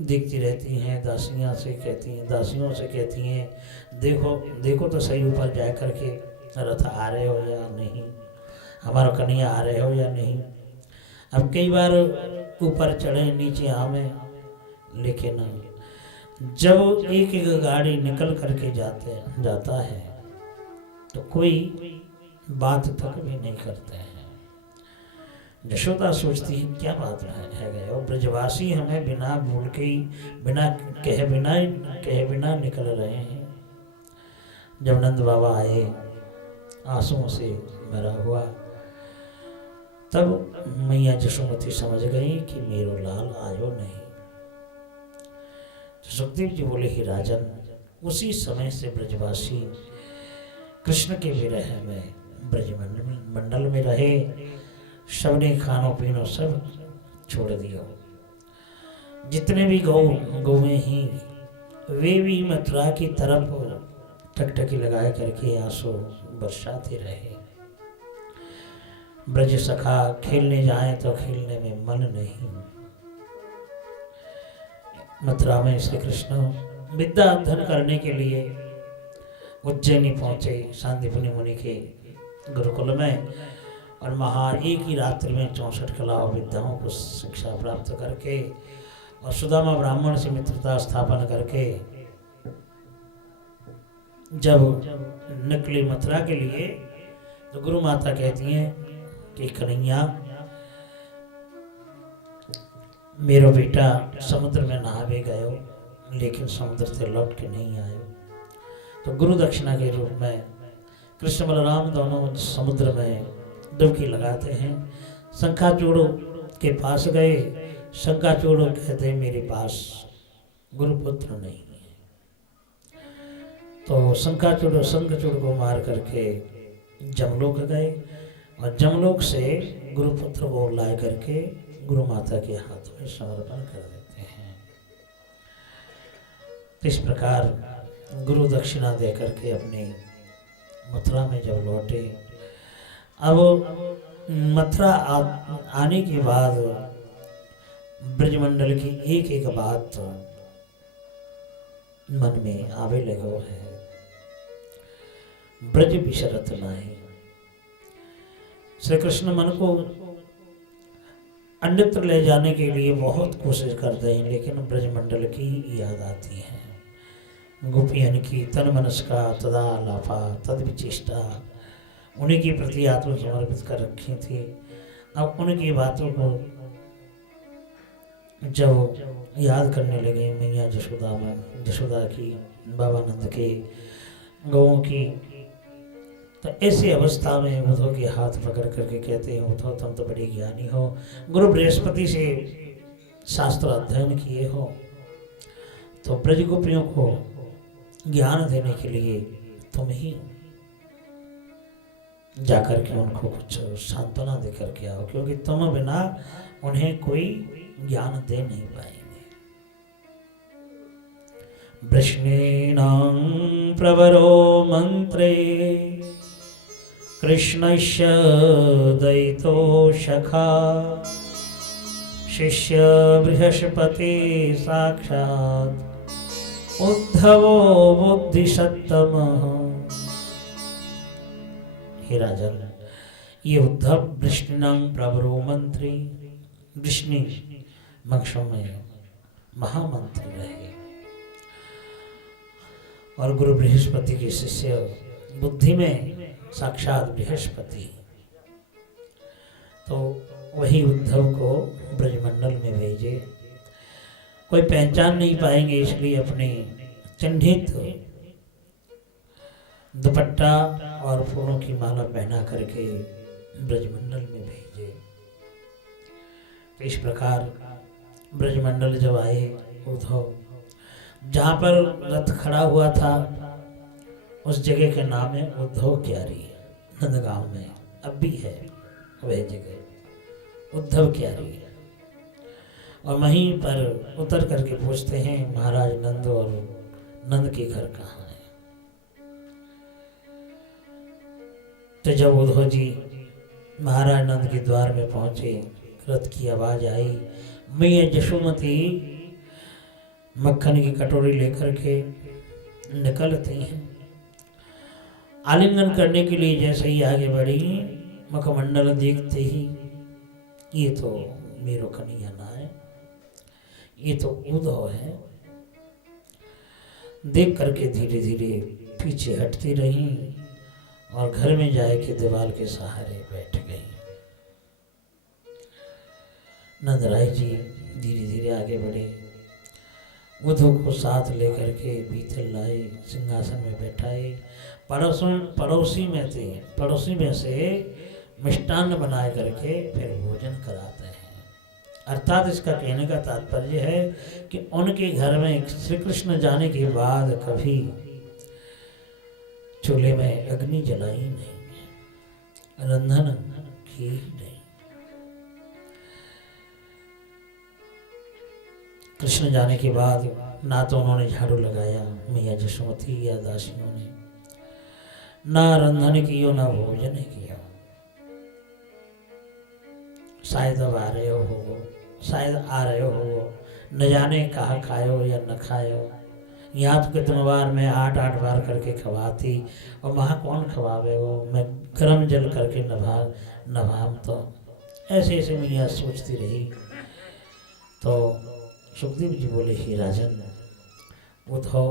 देखती रहती हैं, दासियों से कहती हैं देखो देखो तो सही ऊपर जा कर के रथ आ रहे हो या नहीं, हमारा कन्हैया आ रहे हो या नहीं। अब कई बार ऊपर चढ़े नीचे आवे, लेकिन जब एक एक गाड़ी निकल करके जाता है तो कोई बात तक भी नहीं करते हैं। यशोदा सोचती है क्या बात है गए और ब्रजवासी हमें बिना भूल के ही बिना बिना निकल रहे हैं। जब नंद बाबा आए आंसुओं से भरा हुआ, तब मैया यशोमती समझ गई कि मेरो लाल आयो नहीं। सुखदेव जी बोले ही राजन, उसी समय से ब्रजवासी कृष्ण के विरह में ब्रजमंडल में रहे, सबने खानो पीनो सब छोड़ दिया। जितने भी गौवें ही वे भी मथुरा की तरफ टकटकी लगाए करके आंसू बरसाते रहे। ब्रज सखा खेलने जाए तो खेलने में मन नहीं। मथुरा में श्री कृष्ण विद्या अध्ययन करने के लिए उज्जैनी पहुंचे सांदीपनि मुनि के गुरुकुल में, और एक ही रात्रि में 64 कला और विद्याओं को शिक्षा प्राप्त करके और सुदामा ब्राह्मण से मित्रता स्थापन करके जब निकले मथुरा के लिए, तो गुरु माता कहती हैं कि कन्हैया मेरो बेटा समुद्र में नहावे गयो, लेकिन समुद्र से लौट के नहीं आयो। तो गुरु दक्षिणा के रूप में कृष्ण बलराम दोनों समुद्र में डुबकी लगाते हैं। शंखाचूड़ के पास गए, शंखाचूड़ कहते हैं मेरे पास गुरुपुत्र नहीं है। तो शंखचूड़ को मार करके जमलोक गए और जमलोक से गुरुपुत्र को ला करके गुरु माता के हाथ में समर्पण कर देते हैं। तो इस प्रकार गुरु दक्षिणा दे करके अपने मथुरा में जब लौटे, अब मथुरा आने के बाद ब्रजमंडल की एक एक बात मन में आवे लगो है। ब्रज बिसरत नाही। श्री कृष्ण मन को अन्यत्र ले जाने के लिए बहुत कोशिश करते हैं, लेकिन ब्रजमंडल की याद आती है। गोपियन की तन मनस का तदा लाफा तद विचेष्टा उन्हीं के प्रति आत्म समर्पित कर रखी थी। अब उनकी बातों को जब याद करने लगे, मैया यशोदा की, बाबा नंद के, गौओं की, तो ऐसी अवस्था में उद्धव के हाथ पकड़ करके कहते हैं, उद्धव तुम तो बड़े ज्ञानी हो, गुरु बृहस्पति से शास्त्र अध्ययन किए हो, तो ब्रज गोपियों को ज्ञान देने के लिए तुम ही जाकर के उनको कुछ सांत्वना दे करके आओ, क्योंकि तुम बिना उन्हें कोई ज्ञान दे नहीं पाएंगे। वृष्णीनां प्रवरो मंत्रे कृष्णस्य दयितो सखा शिष्य बृहस्पति साक्षात् उद्धवो बुद्धिसत्तमः। हे राजन, ये उद्धव वृष्णिनां प्रवरो मंत्री, वृष्णि मक्षों में महामंत्री रहे और गुरु बृहस्पति के शिष्य, बुद्धि में साक्षात बृहस्पति। तो वही उद्धव को ब्रजमंडल में भेजे। कोई पहचान नहीं पाएंगे, इसलिए अपने चिन्हित दुपट्टा और फूलों की माला पहना करके ब्रजमंडल में भेजे। तो इस प्रकार ब्रजमंडल जब आए उद्धव, जहाँ पर रथ खड़ा हुआ था उस जगह का नाम है उद्धव क्यारी, नंदगांव में अब भी है वह जगह उद्धव क्यारी। और वहीं पर उतर करके पूछते हैं महाराज नंद और नंद के घर कहाँ है। तो जब उद्धव जी महाराज नंद के द्वार में पहुंचे, रथ की आवाज आई, मैया यशोमती मक्खन की कटोरी लेकर के निकलती हैं। आलिंगन करने के लिए जैसे ही आगे बढ़ी, मुखमंडल देखते ही ये तो मेरो कन्हैया ना है, ये तो उद्धव है। देख करके धीरे धीरे पीछे हटती रही और घर में जाए के दीवार के सहारे बैठ गई। नंदराय जी धीरे धीरे आगे बढ़े, उद्धव को साथ लेकर के भीतर लाए, सिंहासन में बैठाए। पड़ोसी में से मिष्टान्न बनाए करके फिर भोजन कराते हैं। अर्थात इसका कहने का तात्पर्य है कि उनके घर में श्री कृष्ण जाने के बाद कभी चूल्हे में अग्नि जलाई नहीं, रंधन की नहीं। कृष्ण जाने के बाद ना तो उन्होंने झाड़ू लगाया मैया यशोमती या दासियों ने, ना रंधन कियो ना भोजन किया। शायद अब आ रहे हो, शायद आ रहे हो, न जाने कहाँ खायो या न खायो। यहाँ तो कितने बार मैं 8-8 बार करके खवाती, और वहाँ कौन खवावे वो, मैं गर्म जल करके नभाम। तो ऐसे ऐसे मैया सोचती रही। तो सुखदेव जी बोले, ही राजन, उद्धव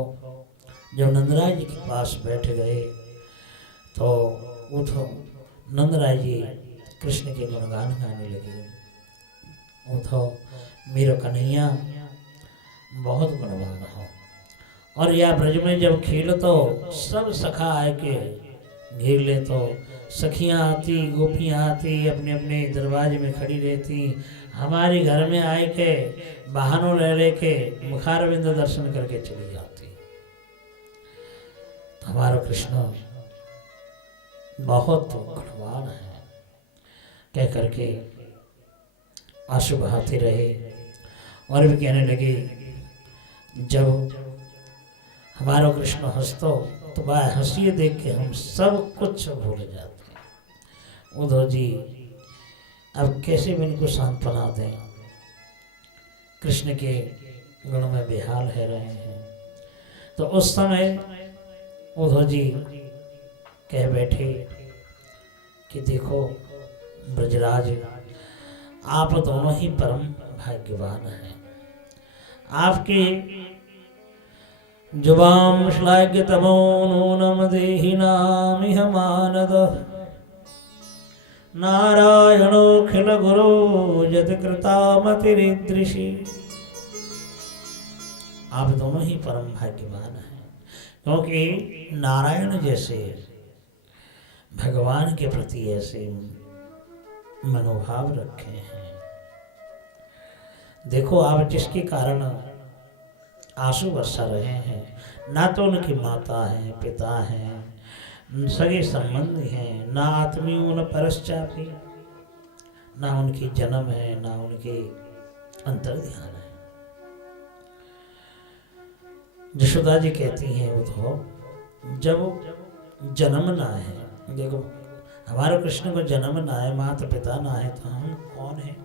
जब नंदराय जी के पास बैठ गए तो उद्धव नंदराय जी कृष्ण के गुणगान गाने लगे। उद्धव मेरो कन्हैया बहुत गुणवान हो, और यह ब्रज में जब खेल तो सब सखा आए के घेर ले, तो सखियाँ आती, गोपियाँ आती, अपने अपने दरवाजे में खड़ी रहती, हमारे घर में आए के बहानों ले लेके मुखारविंद दर्शन करके चली जाती। हमारा कृष्ण बहुत गुणवान है कह करके आंसू बहाते रहे। और भी कहने लगे, जब हमारा कृष्ण हंसतो तो वह हंसी देख के हम सब कुछ भूल जाते हैं। उद्धव जी अब कैसे भी इनको सांत्वना दें, कृष्ण के गुण में बेहाल है रहे हैं। तो उस समय उद्धव जी कह बैठे कि देखो ब्रजराज, आप दोनों ही परम भाग्यवान हैं। आपके जुबाम श्लाघ्य तमो नूनम देहि नामिह मानद, नारायणोऽखिल गुरो यद कृतामतिरिदृशि। आप दोनों ही परम भाग्यवान हैं, क्योंकि नारायण जैसे भगवान के प्रति ऐसे मनोभाव रखे हैं। देखो आप जिसके कारण आंसू बरसा रहे हैं, ना तो उनकी माता है, पिता हैं, सगे संबंधी हैं, ना आत्मीयों न परश्चापी, ना उनकी जन्म है, ना उनके अंतर ध्यान है। यशोदा जी कहती हैं उद्धव, जब जन्म ना है, देखो हमारे कृष्ण को जन्म ना है, माता पिता ना है, तो हम कौन हैं?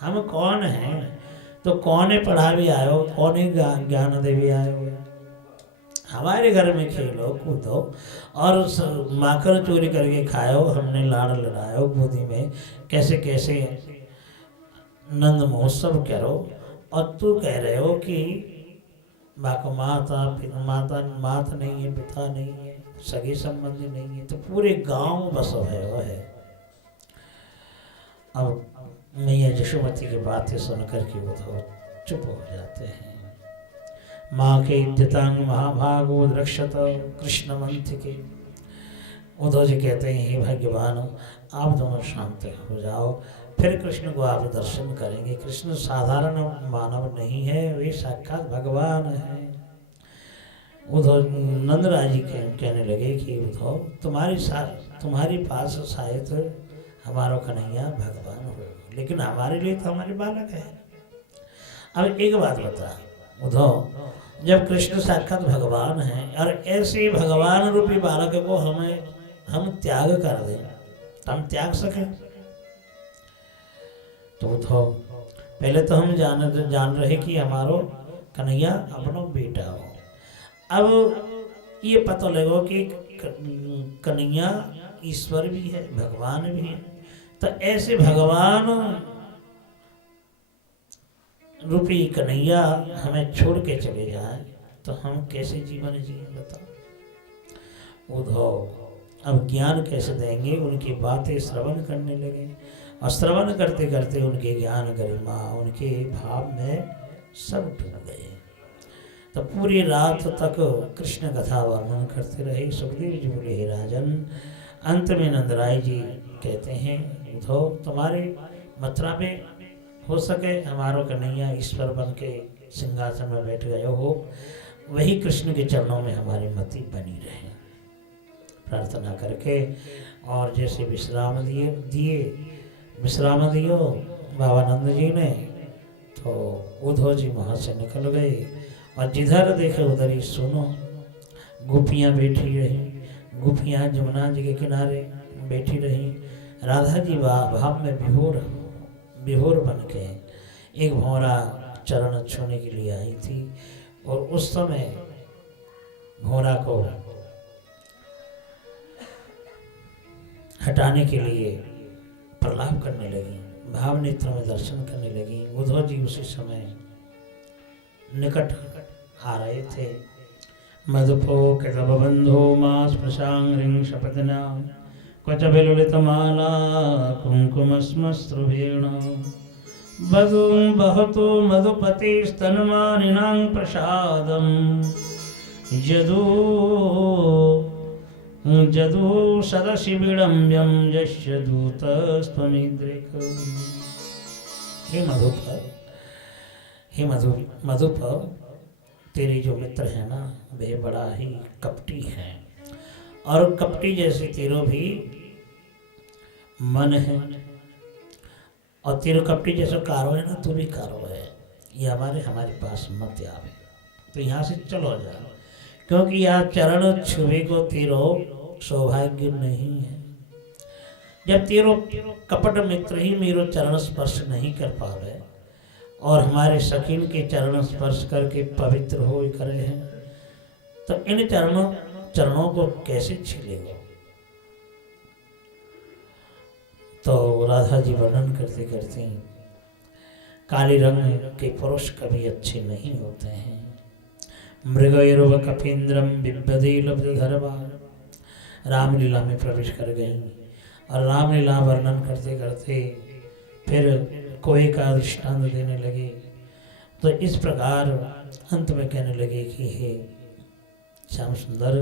हम कौन हैं? तो कौन पढ़ा भी आयो, कौन ज्ञान दे भी आयो। हमारे घर में खेलो कूदो और माखन चोरी करके खाओ, हमने लाड़ लड़ायो गोदी में, कैसे कैसे नंद महोत्सव करो, और तू कह रहे हो कि माता नहीं है, पिता नहीं है, सगे संबंधी नहीं है, तो पूरे गांव बसो है वो है। अब मैया यशोमती की बातें सुनकर के वो तो चुप हो जाते हैं। माँ के इद्यतांग महाभागो रक्षत कृष्ण मंथ के। उद्धव जी कहते हैं, हे भगवान आप दोनों शांत हो जाओ, फिर कृष्ण को आप दर्शन करेंगे। कृष्ण साधारण मानव नहीं है, वे साक्षात भगवान है। उद्धव नंदराज जी कहने लगे कि उद्धव तुम्हारी पास शायद हमारा कन्हैया भगवान हो, लेकिन हमारे लिए तो हमारे बालक है। अब एक बात बता उद्धव, जब कृष्ण साक्षात भगवान है और ऐसे भगवान रूपी बालक को हम त्याग कर दें, तो हम त्याग सकें? तो उद्धव पहले तो हम जान रहे कि हमारो कन्हैया अपना बेटा हो। अब ये पता लगो कि कन्हैया ईश्वर भी है, भगवान भी है, तो ऐसे भगवान रूपी कन्हैया हमें छोड़ के चले जाए तो हम कैसे जीवन जिए बताओ। उद्धव अब ज्ञान कैसे देंगे? उनकी बातें श्रवण करने लगे और श्रवण करते करते उनके ज्ञान गरिमा, उनके भाव में सब डूब गए। तो पूरी रात तक कृष्ण कथा वर्णन करते रहे। सुखदेव जी बोले, हे राजन, अंत में नंदराय जी कहते हैं, उद्धव तुम्हारे मथुरा में हो सके हमारो कन्हैया ईश्वर बन के सिंहासन में बैठ गए हो, वही कृष्ण के चरणों में हमारी मति बनी रहे प्रार्थना करके। और जैसे विश्राम दियो बाबा नंद जी ने, तो उद्धव जी वहाँ से निकल गए और जिधर देखे उधर ही सुनो, गोपियाँ बैठी रही, गोपियाँ जमुना जी के किनारे बैठी रही। राधा जी भाव में विभोर बन के एक भौरा चरण छूने के लिए आई थी, और उस समय भौरा को हटाने के लिए प्रलाप करने लगी, भाव नेत्र में दर्शन करने लगी। उद्धव जी उसी समय निकट आ रहे थे। मधुपो कृतव बंधो मां स्पृशांग शपथना क्वच विललितमाला कुंकुमस्मस्रुभेण वधू बहतो मधुपति स्तनमानिनां प्रसादं जदू सदसि विडम्ब्यं यस्य दूतस्त्वमीदृक्। हे मधुप, तेरे जो मित्र है ना, वे बड़ा ही कपटी है, और कपटी जैसे तेरो भी मन है, और तेरो कपटी जैसा कारो है ना, तू भी कारो है। ये हमारे पास मत आवे, तो यहाँ से चलो जाओ, क्योंकि यहाँ चरण छुए को तेरो सौभाग्य नहीं है। जब तेरो कपट मित्र ही मेरो चरण स्पर्श नहीं कर पावे, और हमारे सखीन के चरण स्पर्श करके पवित्र हो करे हैं, तो इन चरणों को कैसे छीलेगा? तो राधा जी वर्णन करते करते, काले रंग के पुरुष कभी अच्छे नहीं होते हैं। मृगैर्व कपींद्रम बिभ्यदे लब्धधर्मा, रामलीला में प्रवेश कर गई, और रामलीला वर्णन करते करते फिर कोई का दृष्टांत देने लगे। तो इस प्रकार अंत में कहने लगे कि हे श्याम सुंदर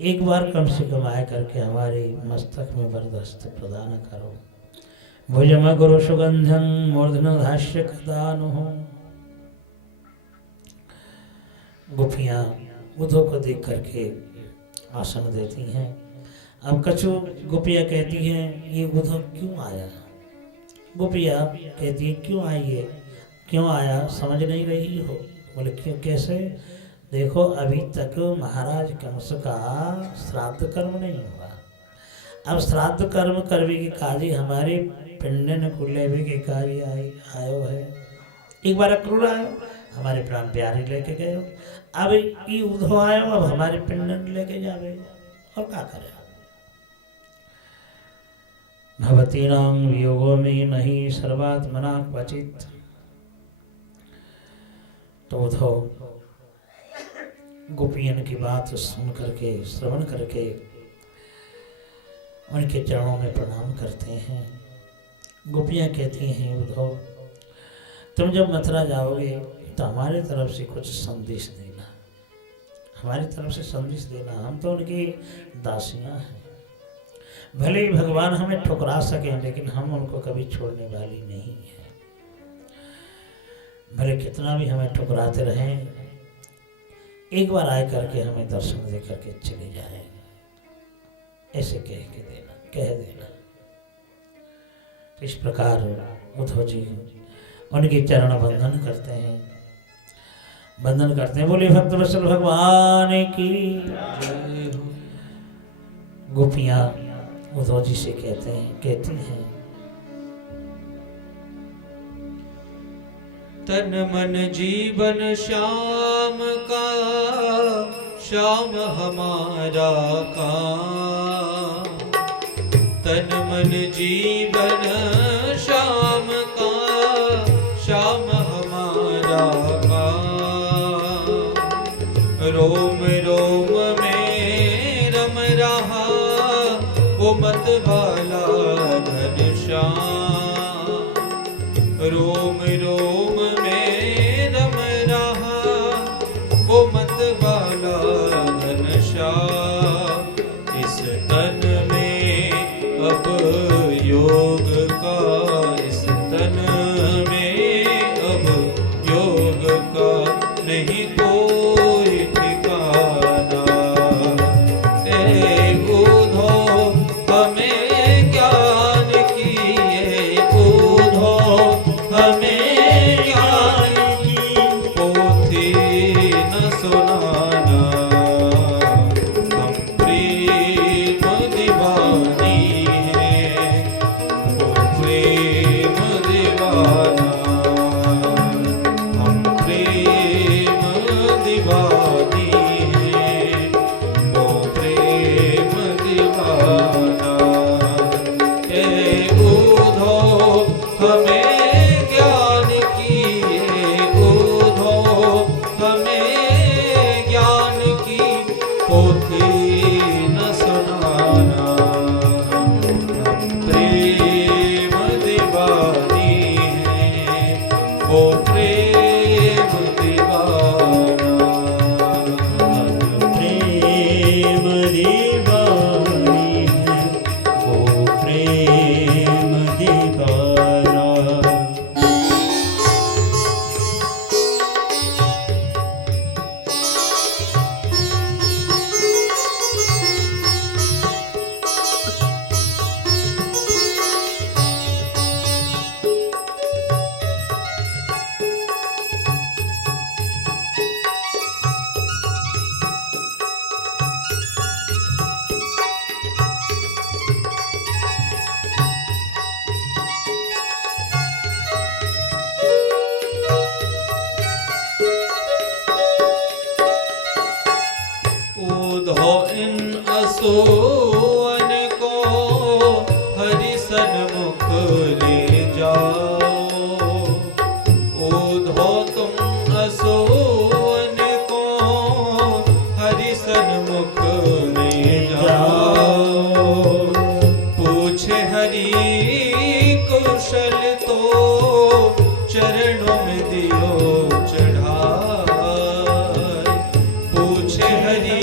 एक बार कम से कम आय करके हमारे मस्तक में वरदस्त प्रदान करो। भुजम गुरु सुगंधं मूर्धन धाष्य कदानु। गोपियाँ उद्धव को देख करके आसन देती हैं। अब कछु गोपियाँ कहती हैं ये उद्धव क्यों आया। गोपियाँ कहती है क्यों आई है, क्यों आया, समझ नहीं रही हो। बोले क्यों, कैसे, देखो अभी तक महाराज कंस का श्राद्ध कर्म नहीं हुआ। अब श्राद्ध कर्म करने के काजी हमारे पिंडन को लेवे के काजी आयो है। एक बार अक्रूर आयो, हमारे प्राण प्यारे लेके गए। अब ये उद्धव आयो, अब हमारे पिंडन लेके जावे, और क्या करे। भवतीनां वियोगो में नहीं सर्वात्मना क्वचित। तो उद्धव गोपियन की बात सुन करके, श्रवण करके उनके चरणों में प्रणाम करते हैं। गोपियाँ कहती हैं उद्धव तुम जब मथुरा जाओगे तो हमारे तरफ से कुछ संदेश देना, हमारी तरफ से संदेश देना। हम तो उनकी दासियाँ हैं। भले ही भगवान हमें ठुकरा सकें लेकिन हम उनको कभी छोड़ने वाली नहीं है। भले कितना भी हमें ठुकराते रहें, एक बार आए करके हमें दर्शन दे करके चले जाए, ऐसे कह देना। इस प्रकार उद्धव जी उनके चरण वंदन करते हैं, बोले भक्त वत्सल भगवान की जय हो। गोपियाँ उद्धव जी से कहती हैं तन मन जीवन श्याम का, श्याम हमारा काम। तन मन जीवन श्याम का, श्याम हमारा काम। रोम रोम में रम रहा वो मत वाला घनश्याम। रोम रोम में रम रहा वो मत वाला घनश्याम। इस तन में अब योग का, इस तन में अब योग का नहीं कोई ठिकाना। ए उद्धव हमें ज्ञान की, हमें ज्ञान की पोथी न सुनाना। हम प्रेम दीवानी हैं, वो प्रेम दीवाना। हम प्रेम दीवानी हैं, वो प्रेम दीवाना। ए उद्धव हमें सोअन को हरि सन्मुख ले जाओ। ओधो तुम असोअन को हरि सन्मुख ले जाओ। पूछे हरि कुशल तो चरणों में दियो चढ़ाए। पूछे हरि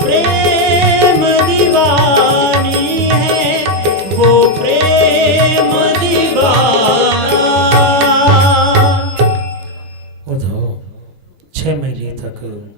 प्रेम